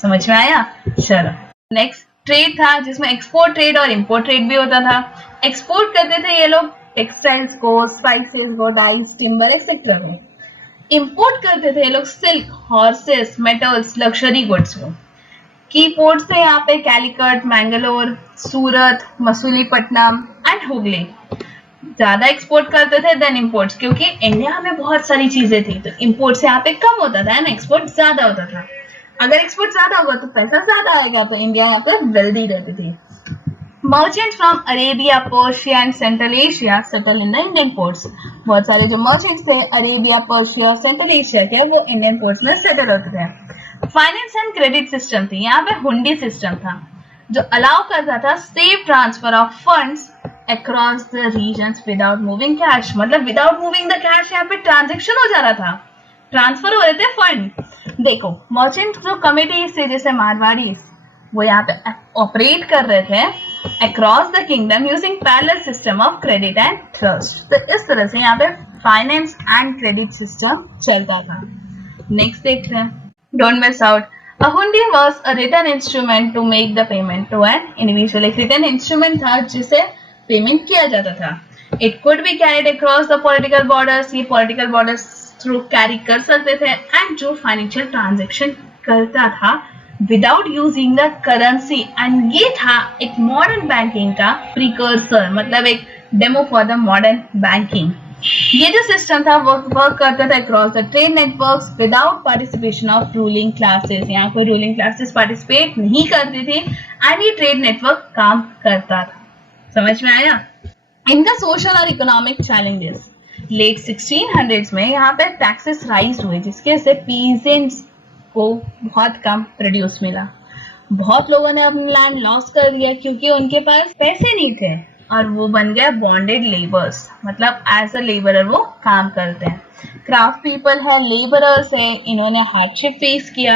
समझ में आया? चलो नेक्स्ट ट्रेड था जिसमें एक्सपोर्ट ट्रेड और इंपोर्ट ट्रेड भी होता था। एक्सपोर्ट करते थे ये लोग टेक्सटाइल्स को, स्पाइसेस को, डाइस, टिम्बर एक्सेट्रा को। इंपोर्ट करते थे ये लोग silk, horses, metals, luxury goods को। की पोर्ट्स थे यहाँ पे कैलिकट, मैंगलोर, सूरत, मसूलीपट्टनम एंड हुगली। ज्यादा एक्सपोर्ट करते थे देन इंपोर्ट्स, क्योंकि इंडिया में बहुत सारी चीजें थी तो इंपोर्ट्स यहाँ पे कम होता था एंड एक्सपोर्ट ज्यादा होता था। अगर एक्सपोर्ट ज्यादा होगा तो पैसा ज्यादा आएगा, तो इंडिया यहाँ पे वेल्दी रहती थी। Merchants from Arabia, Persia and Central Asia settle in the Indian ports. बहुत सारे जो मर्चेंट्स थे अरेबिया, पर्शिया, सेंट्रल एशिया के, वो इंडियन पोर्ट्स में सेटल होते थे। फाइनेंस एंड क्रेडिट सिस्टम थी, यहाँ पे हुंडी सिस्टम था जो अलाउ करता था safe transfer of funds across the regions without moving cash. मतलब विदाउट मूविंग द कैश यहाँ पे ट्रांजेक्शन हो जा रहा था, ट्रांसफर हो रहे थे फंड। देखो मर्चेंट जो कमिटीज थे जैसे मारवाड़ी, वो यहाँ पे ऑपरेट कर रहे थे across the kingdom using parallel system of credit and trust। तो इस तरह से यहाँ पे फाइनेंस एंड क्रेडिट सिस्टम चलता था। नेक्स्ट देखते हैं, don't miss out. A hundi was a written instrument to make the payment to an individual। एक written instrument था जिसे पेमेंट किया जाता था। It could be carried across the political borders। ये political borders थ्रू कैरी कर सकते थे एंड जो फाइनेंशियल ट्रांजेक्शन करता था without using the currency. And ये था एक मॉडर्न बैंकिंग का प्रीकर्सर, मतलब एक demo for the modern banking. ये जो सिस्टम था वो वर्क करता था across the trade networks without participation of ruling classes. यहाँ कोई रूलिंग क्लासेस पार्टिसिपेट नहीं करती थी एंड ये ट्रेड नेटवर्क काम करता था। समझ में आया? इनका सोशल और इकोनॉमिक चैलेंजेस। लेट 1600s में यहाँ पे टैक्सेस राइज हुए जिसके से पीजेंट्स को बहुत कम प्रोड्यूस मिला। बहुत लोगों ने अपना लैंड लॉस कर दिया क्योंकि उनके पास पैसे नहीं थे और वो बन गया बॉन्डेड लेबर्स, मतलब एज अ लेबरर वो काम करते हैं। क्राफ्ट पीपल है, लेबरर्स है, इन्होंने हार्डशिप फेस किया।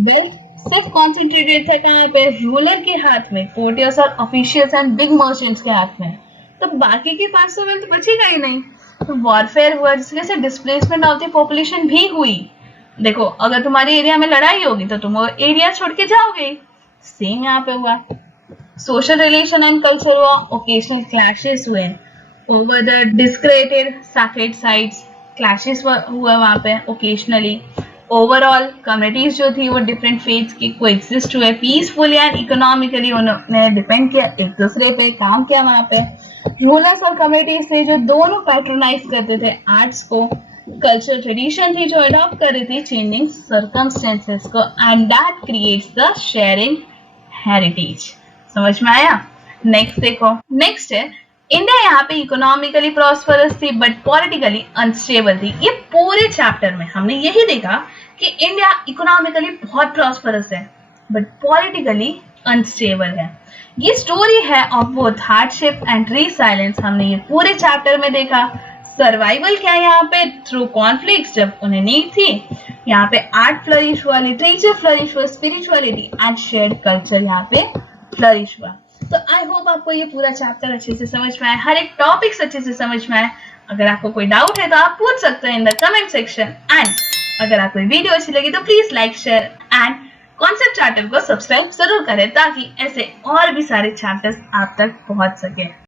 वेल्थ सिर्फ कॉन्सेंट्रेटेड था कहाँ पे? रूलर के हाथ में, कोर्टियर्स और ऑफिशियल्स एंड बिग मर्चेंट्स के हाथ में। तो बाकी के पास तो वेल्थ बचेगा ही नहीं। तो वॉरफेयर हुआ जिसकी वजह से डिस्प्लेसमेंट ऑफ द पॉपुलेशन भी हुई। देखो अगर तुम्हारे एरिया में लड़ाई होगी तो तुम वो एरिया छोड़ के जाओगे, सेम यहाँ पे हुआ। सोशल रिलेशन एंड कल्चर हुआ, ओकेशनल क्लैशेस हुए over the desecrated sacred sites, clashes हुआ वहाँ पे ओकेशनली। ओवरऑल कम्युनिटीज जो थी वो डिफरेंट फेथ्स की कोएग्जिस्ट हुए पीसफुली एंड इकोनॉमिकली, उन्होंने डिपेंड किया एक दूसरे पे, काम किया वहाँ पे। रूलर्स और कम्युनिटीज थे जो दोनों पैट्रोनाइज करते थे आर्ट्स को। कल्चरल ट्रेडिशन थी जो अडॉप्ट कर रही थी चेंजिंग सर्कमस्टेंसेस को and that creates the sharing heritage. समझ में आया? नेक्स्ट देखो, नेक्स्ट है इंडिया यहाँ पे इकोनॉमिकली प्रॉस्परस थी बट पॉलिटिकली अनस्टेबल थी। ये पूरे चैप्टर में हमने यही देखा कि इंडिया इकोनॉमिकली बहुत प्रॉस्परस है बट पॉलिटिकली अनस्टेबल है। ये स्टोरी है ऑफ बोथ हार्डशिप एंड रीसाइलेंस। हमने ये पूरे चैप्टर में देखा। सर्वाइवल क्या है यहाँ पे, थ्रू कॉन्फ्लिक्ट्स, जब उन्हें नीड थी। यहाँ पे आर्ट फ्लरिश हुआ, लिटरेचर फ्लरिश हुआ, स्पिरिचुअलिटी एंड शेयर्ड कल्चर यहाँ पे फ्लरिश हुआ। तो आई होप आपको ये पूरा चैप्टर अच्छे से समझ में आया, हर एक टॉपिक्स अच्छे से समझ में आए। अगर आपको कोई डाउट है तो आप पूछ सकते हैं in the comment section. And अगर आपको वीडियो अच्छी लगी तो please like, share and concept charter को सब्सक्राइब जरूर करें ताकि ऐसे और भी सारे चैप्टर्स आप तक पहुंच सके।